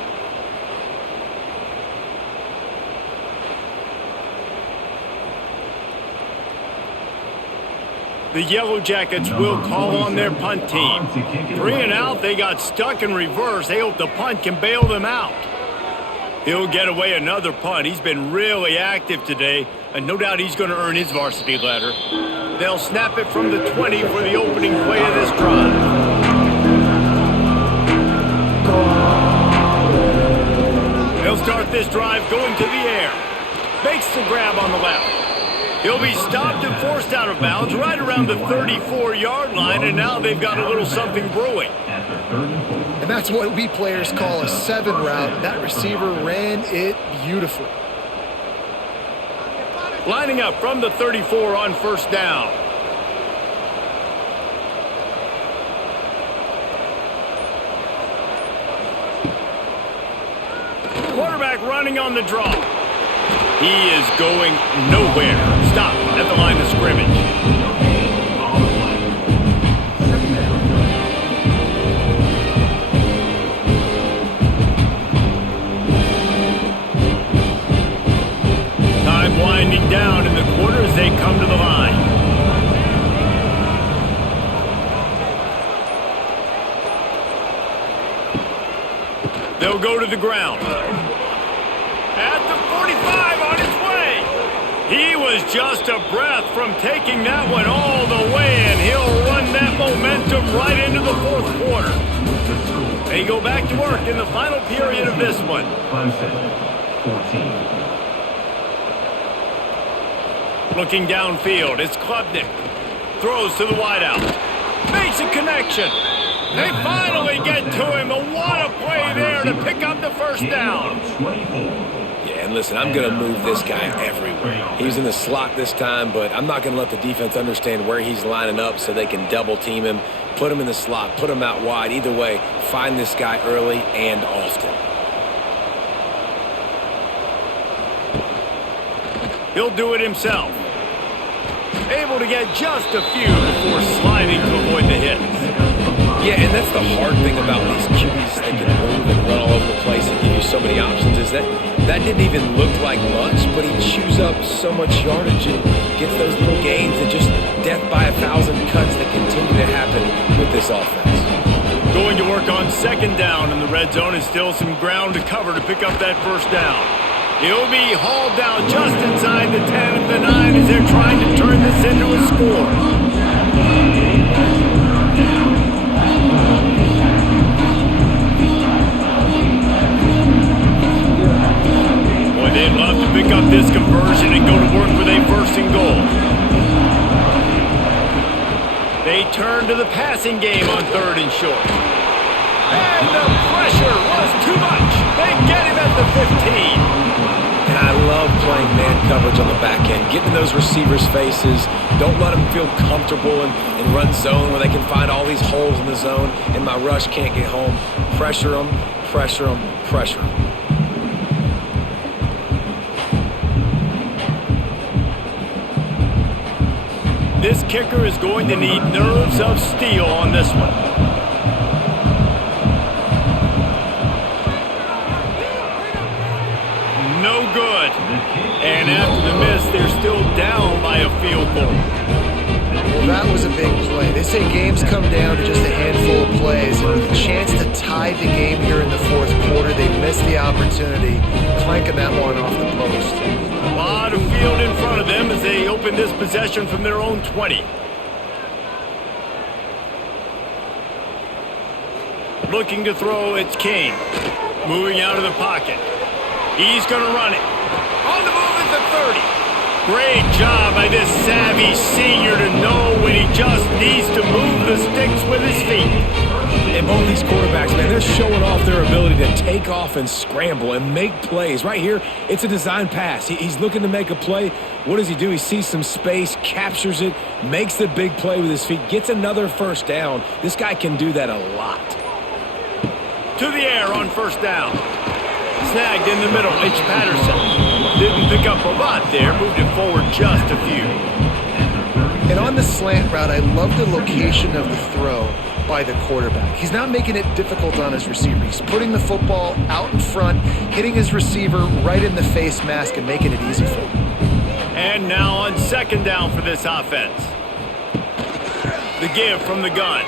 The Yellow Jackets will call on their punt team. 3 and out, they got stuck in reverse. They hope the punt can bail them out. He'll get away another punt. He's been really active today, and no doubt he's going to earn his varsity letter. They'll snap it from the 20 for the opening play of this drive. They'll start this drive going to the air. Makes the grab on the left. He'll be stopped and forced out of bounds right around the 34-yard line, and now they've got a little something brewing. And that's what we players call a 7 route. That receiver ran it beautifully. Lining up from the 34 on first down. Quarterback running on the draw. He is going nowhere. Stop at the line of scrimmage. Time winding down in the quarter as they come to the line. They'll go to the ground. At the 45 on his way. He was just a breath from taking that one all the way, and he'll run that momentum right into the 4th quarter. They go back to work in the final period of this one. Clemson, 14. Looking downfield, it's Klubnik. Throws to the wideout. Makes a connection. They finally get to him. A what a play there to pick up the first down. Yeah, and listen, I'm going to move this guy everywhere. He's in the slot this time, but I'm not going to let the defense understand where he's lining up so they can double team him, put him in the slot, put him out wide. Either way, find this guy early and often. He'll do it himself. Able to get just a few before sliding to avoid the hits. Yeah, and that's the hard thing about these QBs. They can move and run all over the place and give you so many options. Is that didn't even look like much, but he chews up so much yardage and gets those little gains and just death by 1,000 cuts that continue to happen with this offense. Going to work on 2nd down in the red zone, and still some ground to cover to pick up that first down. He'll be hauled down just inside the 10 at the 9 as they're trying to turn this into a score. Boy, they'd love to pick up this conversion and go to work with a 1st and goal. They turn to the passing game on 3rd and short. And the pressure was too much. They get him at the 15. And I love playing man coverage on the back end, getting in those receivers' faces. Don't let them feel comfortable and run zone where they can find all these holes in the zone and my rush can't get home. Pressure them, pressure them, pressure them. This kicker is going to need nerves of steel on this one. No good. And after the miss, they're still down by a field goal. Well, that was a big play. They say games come down to just a handful of plays. And with a chance to tie the game here in the 4th quarter, they missed the opportunity, clanking that one off the post. A lot of field in front of them as they open this possession from their own 20. Looking to throw, it's Kane. Moving out of the pocket. He's going to run it. On the move at the 30. Great job by this savvy senior to know when he just needs to move the sticks with his feet. And both these quarterbacks, man, they're showing off their ability to take off and scramble and make plays. Right here, it's a design pass. He's looking to make a play. What does he do? He sees some space, captures it, makes the big play with his feet, gets another first down. This guy can do that a lot. To the air on first down. Snagged in the middle, it's Patterson. Didn't pick up a lot there, moved it forward just a few. And on the slant route, I love the location of the throw by the quarterback. He's not making it difficult on his receiver. He's putting the football out in front, hitting his receiver right in the face mask and making it easy for him. And now on second down for this offense. The give from the gun.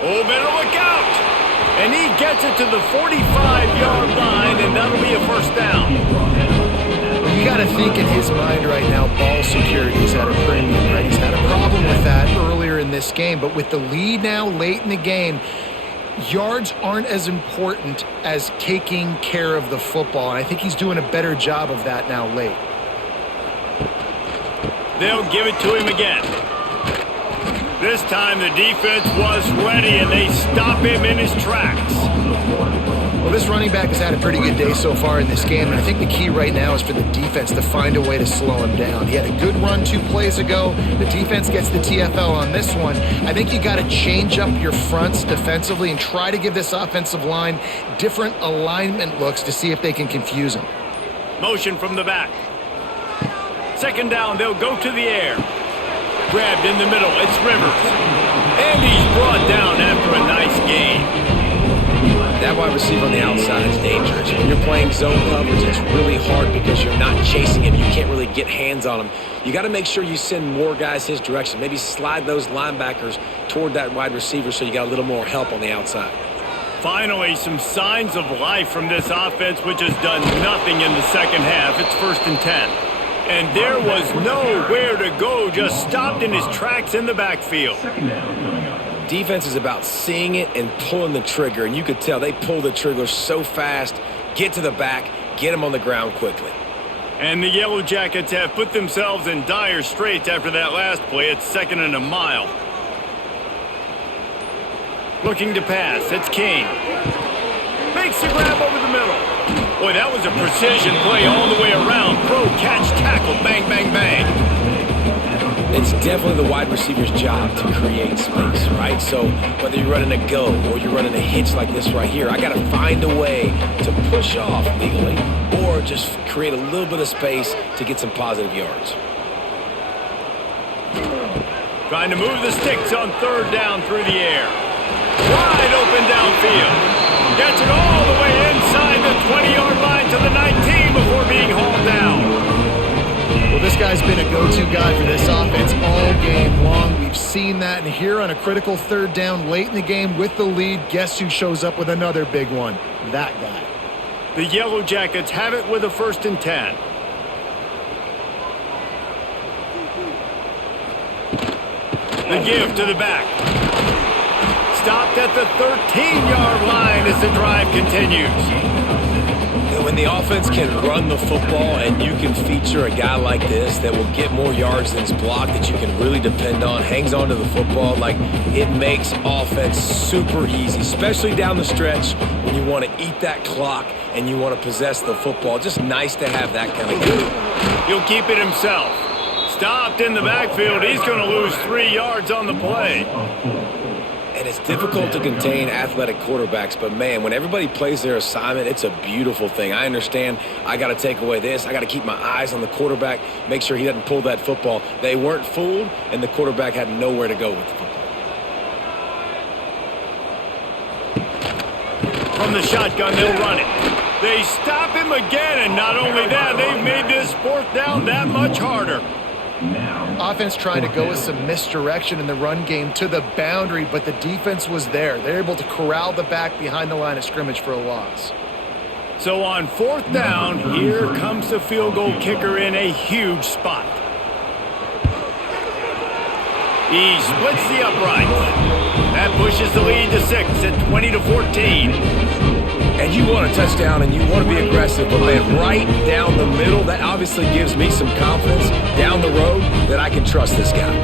Oh, better look out! And he gets it to the 45-yard line, and that'll be a first down. You got to think in his mind right now, ball security is at a premium, right? He's had a problem with that earlier in this game, but with the lead now late in the game, yards aren't as important as taking care of the football, and I think he's doing a better job of that now late. They'll give it to him again. This time the defense was ready, and they stop him in his tracks. Well, this running back has had a pretty good day so far in this game, and I think the key right now is for the defense to find a way to slow him down. He had a good run 2 plays ago. The defense gets the TFL on this one. I think you got to change up your fronts defensively and try to give this offensive line different alignment looks to see if they can confuse him. Motion from the back. Second down, they'll go to the air. Grabbed in the middle, it's Rivers. And he's brought down after a nice gain. That wide receiver on the outside is dangerous. When you're playing zone coverage, it's really hard because you're not chasing him. You can't really get hands on him. You got to make sure you send more guys his direction. Maybe slide those linebackers toward that wide receiver so you got a little more help on the outside. Finally, some signs of life from this offense, which has done nothing in the second half. It's 1st and 10. And there was nowhere to go, just stopped in his tracks in the backfield. Defense is about seeing it and pulling the trigger, and you could tell they pull the trigger so fast, get to the back, get him on the ground quickly. And the Yellow Jackets have put themselves in dire straits after that last play. It's 2nd and a mile. Looking to pass, it's King. Makes the grab over the middle. Boy, that was a precision play all the way around. Throw, catch, tackle, bang, bang, bang. It's definitely the wide receiver's job to create space, right? So whether you're running a go or you're running a hitch like this right here, I got to find a way to push off legally or just create a little bit of space to get some positive yards. Trying to move the sticks on 3rd down through the air. Wide open downfield. Gets it all the way inside the 20-yard line to the 19 before being hauled down. Well, this guy's been a go-to guy for this offense all game long. We've seen that, and here on a critical 3rd down late in the game with the lead, guess who shows up with another big one? That guy. The Yellow Jackets have it with a 1st and 10. The give to the back. Stopped at the 13-yard line as the drive continues. When the offense can run the football and you can feature a guy like this that will get more yards than his block that you can really depend on, hangs onto the football, like it makes offense super easy, especially down the stretch when you want to eat that clock and you want to possess the football. Just nice to have that kind of guy. He'll keep it himself. Stopped in the backfield. He's going to lose 3 yards on the play. And it's difficult to contain athletic quarterbacks, but man, when everybody plays their assignment, it's a beautiful thing. I understand I got to take away this. I got to keep my eyes on the quarterback, make sure he doesn't pull that football. They weren't fooled, and the quarterback had nowhere to go with the football. From the shotgun, they'll run it. They stop him again, and not only that, they've made this 4th down that much harder. Offense trying to go with some misdirection in the run game to the boundary, but the defense was there. They're able to corral the back behind the line of scrimmage for a loss. So on 4th down, here comes the field goal kicker in a huge spot. He splits the uprights. That pushes the lead to 6 at 20-14. And you want a touchdown and you want to be aggressive, but man, right down the middle, that obviously gives me some confidence down the road that I can trust this guy.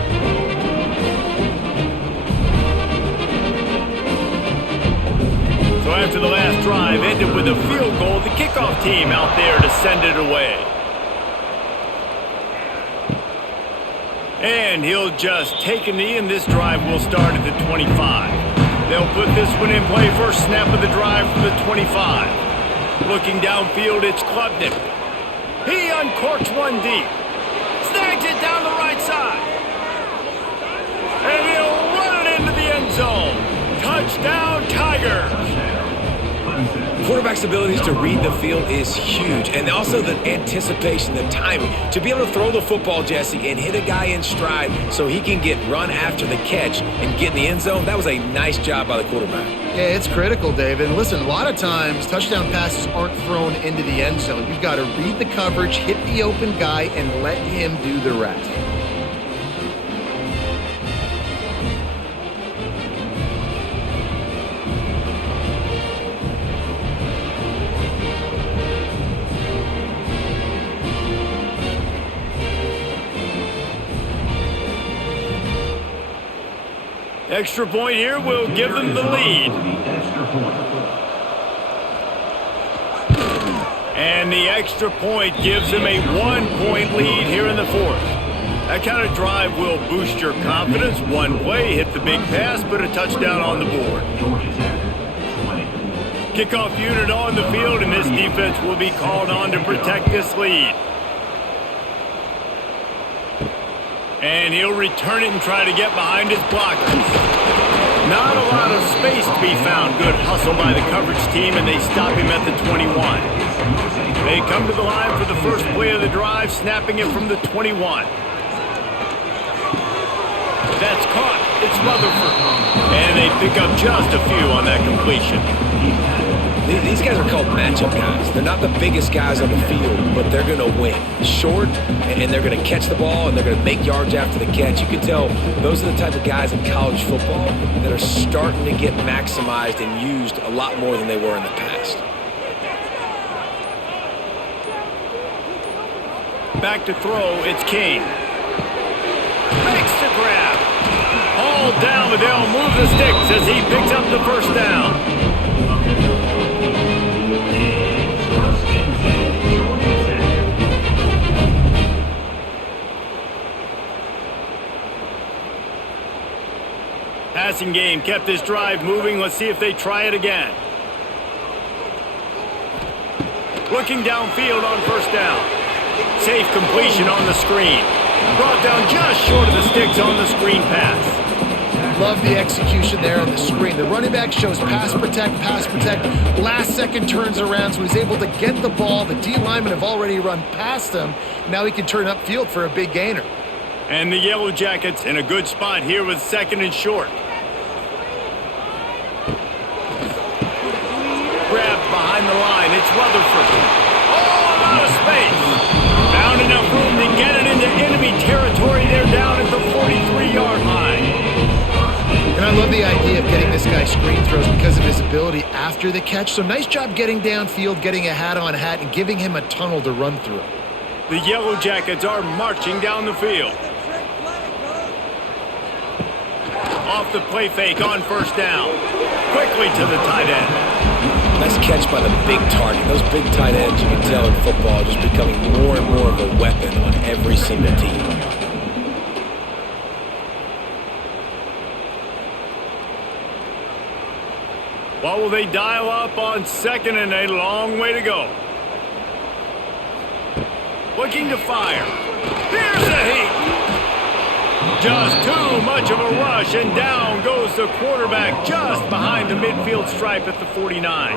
So after the last drive ended with a field goal, the kickoff team out there to send it away. And he'll just take a knee, and this drive will start at the 25. They'll put this one in play. First snap of the drive from the 25. Looking downfield, it's Klubnik. He uncorks one deep. Snags it down the right side. And he'll run it into the end zone. Touchdown, Tigers. Quarterback's abilities to read the field is huge, and also the anticipation, the timing. To be able to throw the football, Jesse, and hit a guy in stride so he can get run after the catch and get in the end zone, that was a nice job by the quarterback. Yeah, it's critical, David. And listen, a lot of times touchdown passes aren't thrown into the end zone. You've got to read the coverage, hit the open guy, and let him do the rest. Extra point here will give them the lead. And the extra point gives them a 1-point lead here in the fourth. That kind of drive will boost your confidence. One play, hit the big pass, put a touchdown on the board. Kickoff unit on the field, and this defense will be called on to protect this lead. And he'll return it and try to get behind his blockers. Not a lot of space to be found. Good hustle by the coverage team, and they stop him at the 21. They come to the line for the first play of the drive, snapping it from the 21. That's caught. It's Rutherford. And they pick up just a few on that completion. These guys are called matchup guys. They're not the biggest guys on the field, but they're going to win. Short, and they're going to catch the ball, and they're going to make yards after the catch. You can tell those are the type of guys in college football that are starting to get maximized and used a lot more than they were in the past. Back to throw, it's King. Makes the grab. All down, but they'll move the sticks as he picks up the first down. Passing game kept this drive moving. Let's see if they try it again. Looking downfield on first down. Safe completion on the screen. Brought down just short of the sticks on the screen pass. Love the execution there on the screen. The running back shows pass protect, last second turns around, so he's able to get the ball. The D linemen have already run past him. Now he can turn upfield for a big gainer. And the Yellow Jackets in a good spot here with second and short. Grabbed behind the line, it's Rutherford. Oh, a lot of space. Found enough room to get it into enemy territory. They're down at the 43-yard line. And I love the idea of getting this guy screen throws because of his ability after the catch. So nice job getting downfield, getting a hat-on-hat, and giving him a tunnel to run through. The Yellow Jackets are marching down the field. Off the play fake on first down. Quickly to the tight end. Nice catch by the big target. Those big tight ends, you can tell in football, just becoming more and more of a weapon on every single team. What will they dial up on second and a long way to go? Looking to fire. Here's a heat. Just too much of a rush, and down goes the quarterback just behind the midfield stripe at the 49.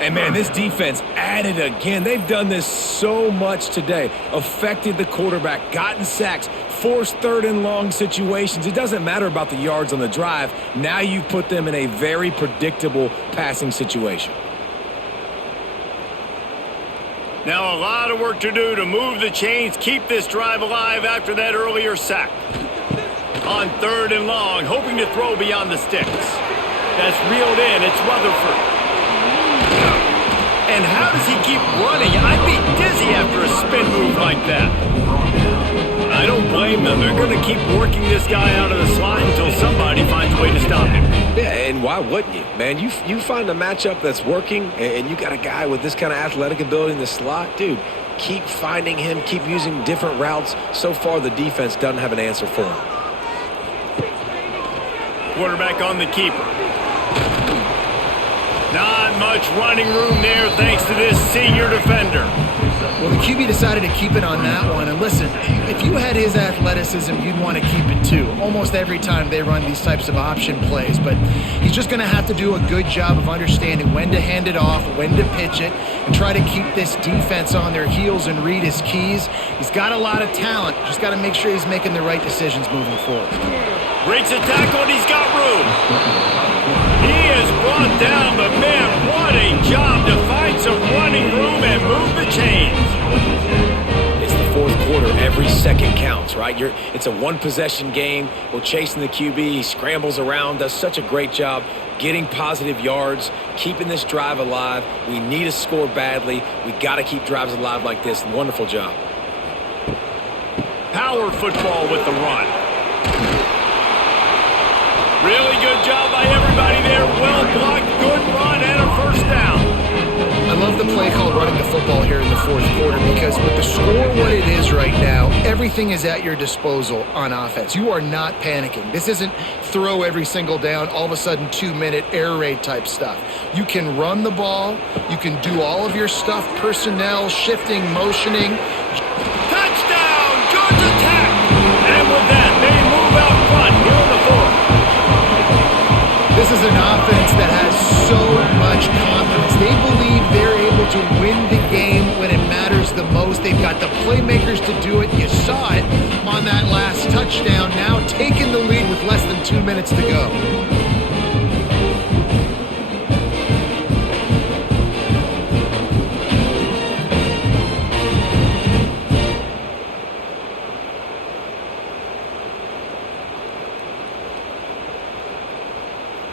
And, man, this defense added again. They've done this so much today. Affected the quarterback, gotten sacks, forced third and long situations. It doesn't matter about the yards on the drive. Now you put them in a very predictable passing situation. Now a lot of work to do to move the chains, keep this drive alive after that earlier sack. On third and long, hoping to throw beyond the sticks. That's reeled in. It's Rutherford. And how does he keep running? I'd be dizzy after a spin move like that. I don't blame them. They're going to keep working this guy out of the slot until somebody finds a way to stop him. Yeah, and why wouldn't you? Man, you find a matchup that's working, and you got a guy with this kind of athletic ability in the slot, dude, keep finding him, keep using different routes. So far, the defense doesn't have an answer for him. Quarterback on the keeper. Not much running room there thanks to this senior defender. Well, the QB decided to keep it on that one. And listen, if you had his athleticism, you'd want to keep it too. Almost every time they run these types of option plays. But he's just going to have to do a good job of understanding when to hand it off, when to pitch it, and try to keep this defense on their heels and read his keys. He's got a lot of talent. Just got to make sure he's making the right decisions moving forward. Breaks a tackle and he's got room. He is brought down, but man, what a job to find some running room and move the chains. It's the fourth quarter. Every second counts, right? It's a one-possession game. We're chasing the QB. He scrambles around, does such a great job getting positive yards, keeping this drive alive. We need a score badly. We got to keep drives alive like this. Wonderful job. Power football with the run. Really good job by everybody there. Well blocked, good run, and a first down. I love the play called running the football here in the fourth quarter because with the score what it is right now, everything is at your disposal on offense. You are not panicking. This isn't throw every single down, all of a sudden 2-minute air raid type stuff. You can run the ball. You can do all of your stuff, personnel, shifting, motioning. Touchdown, Georgia Tech! And with that, they move out front here in the fourth. This is an offense that has so much confidence. They believe they're able to win the game when it matters the most. They've got the playmakers to do it. You saw it on that last touchdown. Now taking the lead with less than 2 minutes to go.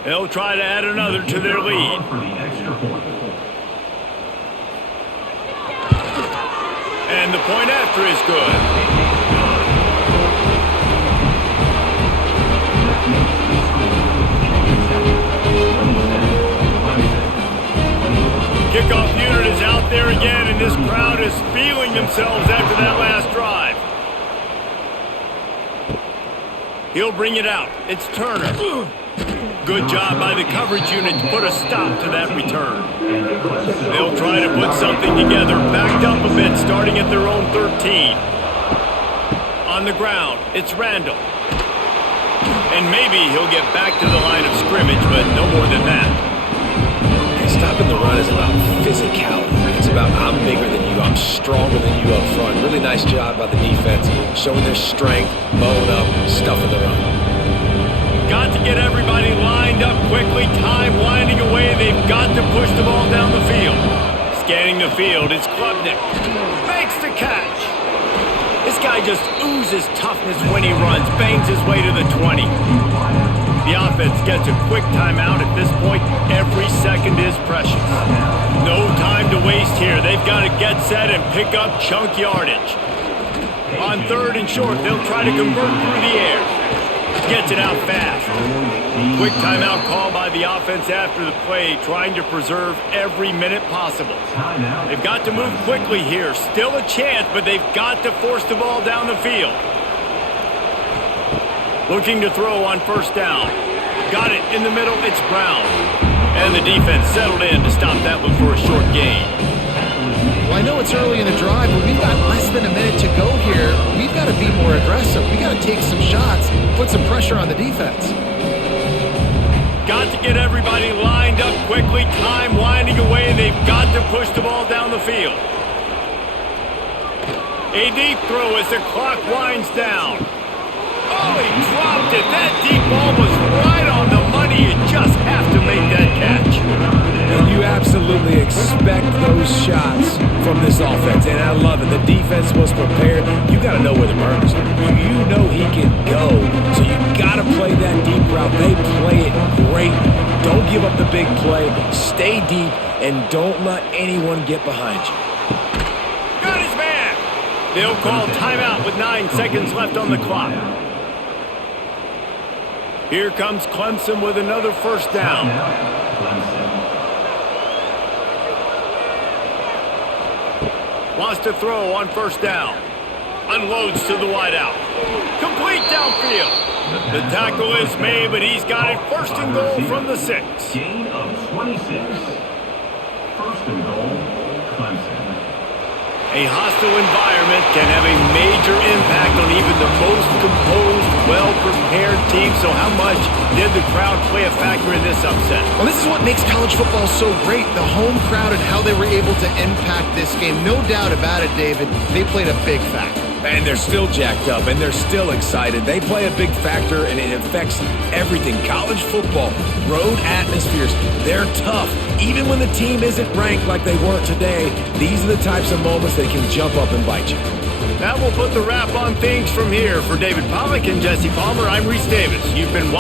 They'll try to add another to their lead. For the extra point. And the point after is good. Kickoff unit is out there again, and this crowd is feeling themselves after that last drive. He'll bring it out. It's Turner. Good job by the coverage unit to put a stop to that return. They'll try to put something together, backed up a bit, starting at their own 13. On the ground, it's Randall. And maybe he'll get back to the line of scrimmage, but no more than that. Stopping the run is about physicality. It's about I'm bigger than you, I'm stronger than you up front. Really nice job by the defense, showing their strength, mowing up, stuffing the run. Got to get everybody lined up quickly. Time winding away. They've got to push the ball down the field. Scanning the field, it's Klubnik. Makes the catch. This guy just oozes toughness when he runs. Bangs his way to the 20. The offense gets a quick timeout. At this point, every second is precious. No time to waste here. They've got to get set and pick up chunk yardage. On third and short, they'll try to convert through the air. Gets it out fast. Quick timeout call by the offense after the play, trying to preserve every minute possible. They've got to move quickly here. Still a chance, but they've got to force the ball down the field. Looking to throw on first down. Got it in the middle, it's Brown. And the defense settled in to stop that one for a short gain. Well, I know it's early in the drive, but we've got less than a minute to go here. We've got to be more aggressive. We've got to take some shots, put some pressure on the defense. Got to get everybody lined up quickly. Time winding away. They've got to push the ball down the field. A deep throw as the clock winds down. Oh, he dropped it. That deep ball was right on the money. You just have to make that catch. And you absolutely expect those shots from this offense, and I love it. The defense was prepared. You got to know where the burners are. You know he can go, so you got to play that deep route. They play it great. Don't give up the big play. Stay deep, and don't let anyone get behind you. Got his man. They'll call timeout with 9 seconds left on the clock. Here comes Clemson with another first down. Wants to throw on first down. Unloads to the wideout. Complete downfield. The tackle is made, but he's got it first and goal from the 6. Gain of 26. First and goal, Clemson. A hostile environment can have a major impact on even the most composed, well-prepared team. So how much did the crowd play a factor in this upset? Well, this is what makes college football so great, the home crowd and how they were able to impact this game. No doubt about it, David, they played a big factor. And they're still jacked up, and they're still excited. They play a big factor, and it affects everything. College football, road atmospheres, they're tough. Even when the team isn't ranked like they weren't today, these are the types of moments that can jump up and bite you. That will put the wrap on things from here. For David Pollack and Jesse Palmer, I'm Reese Davis. You've been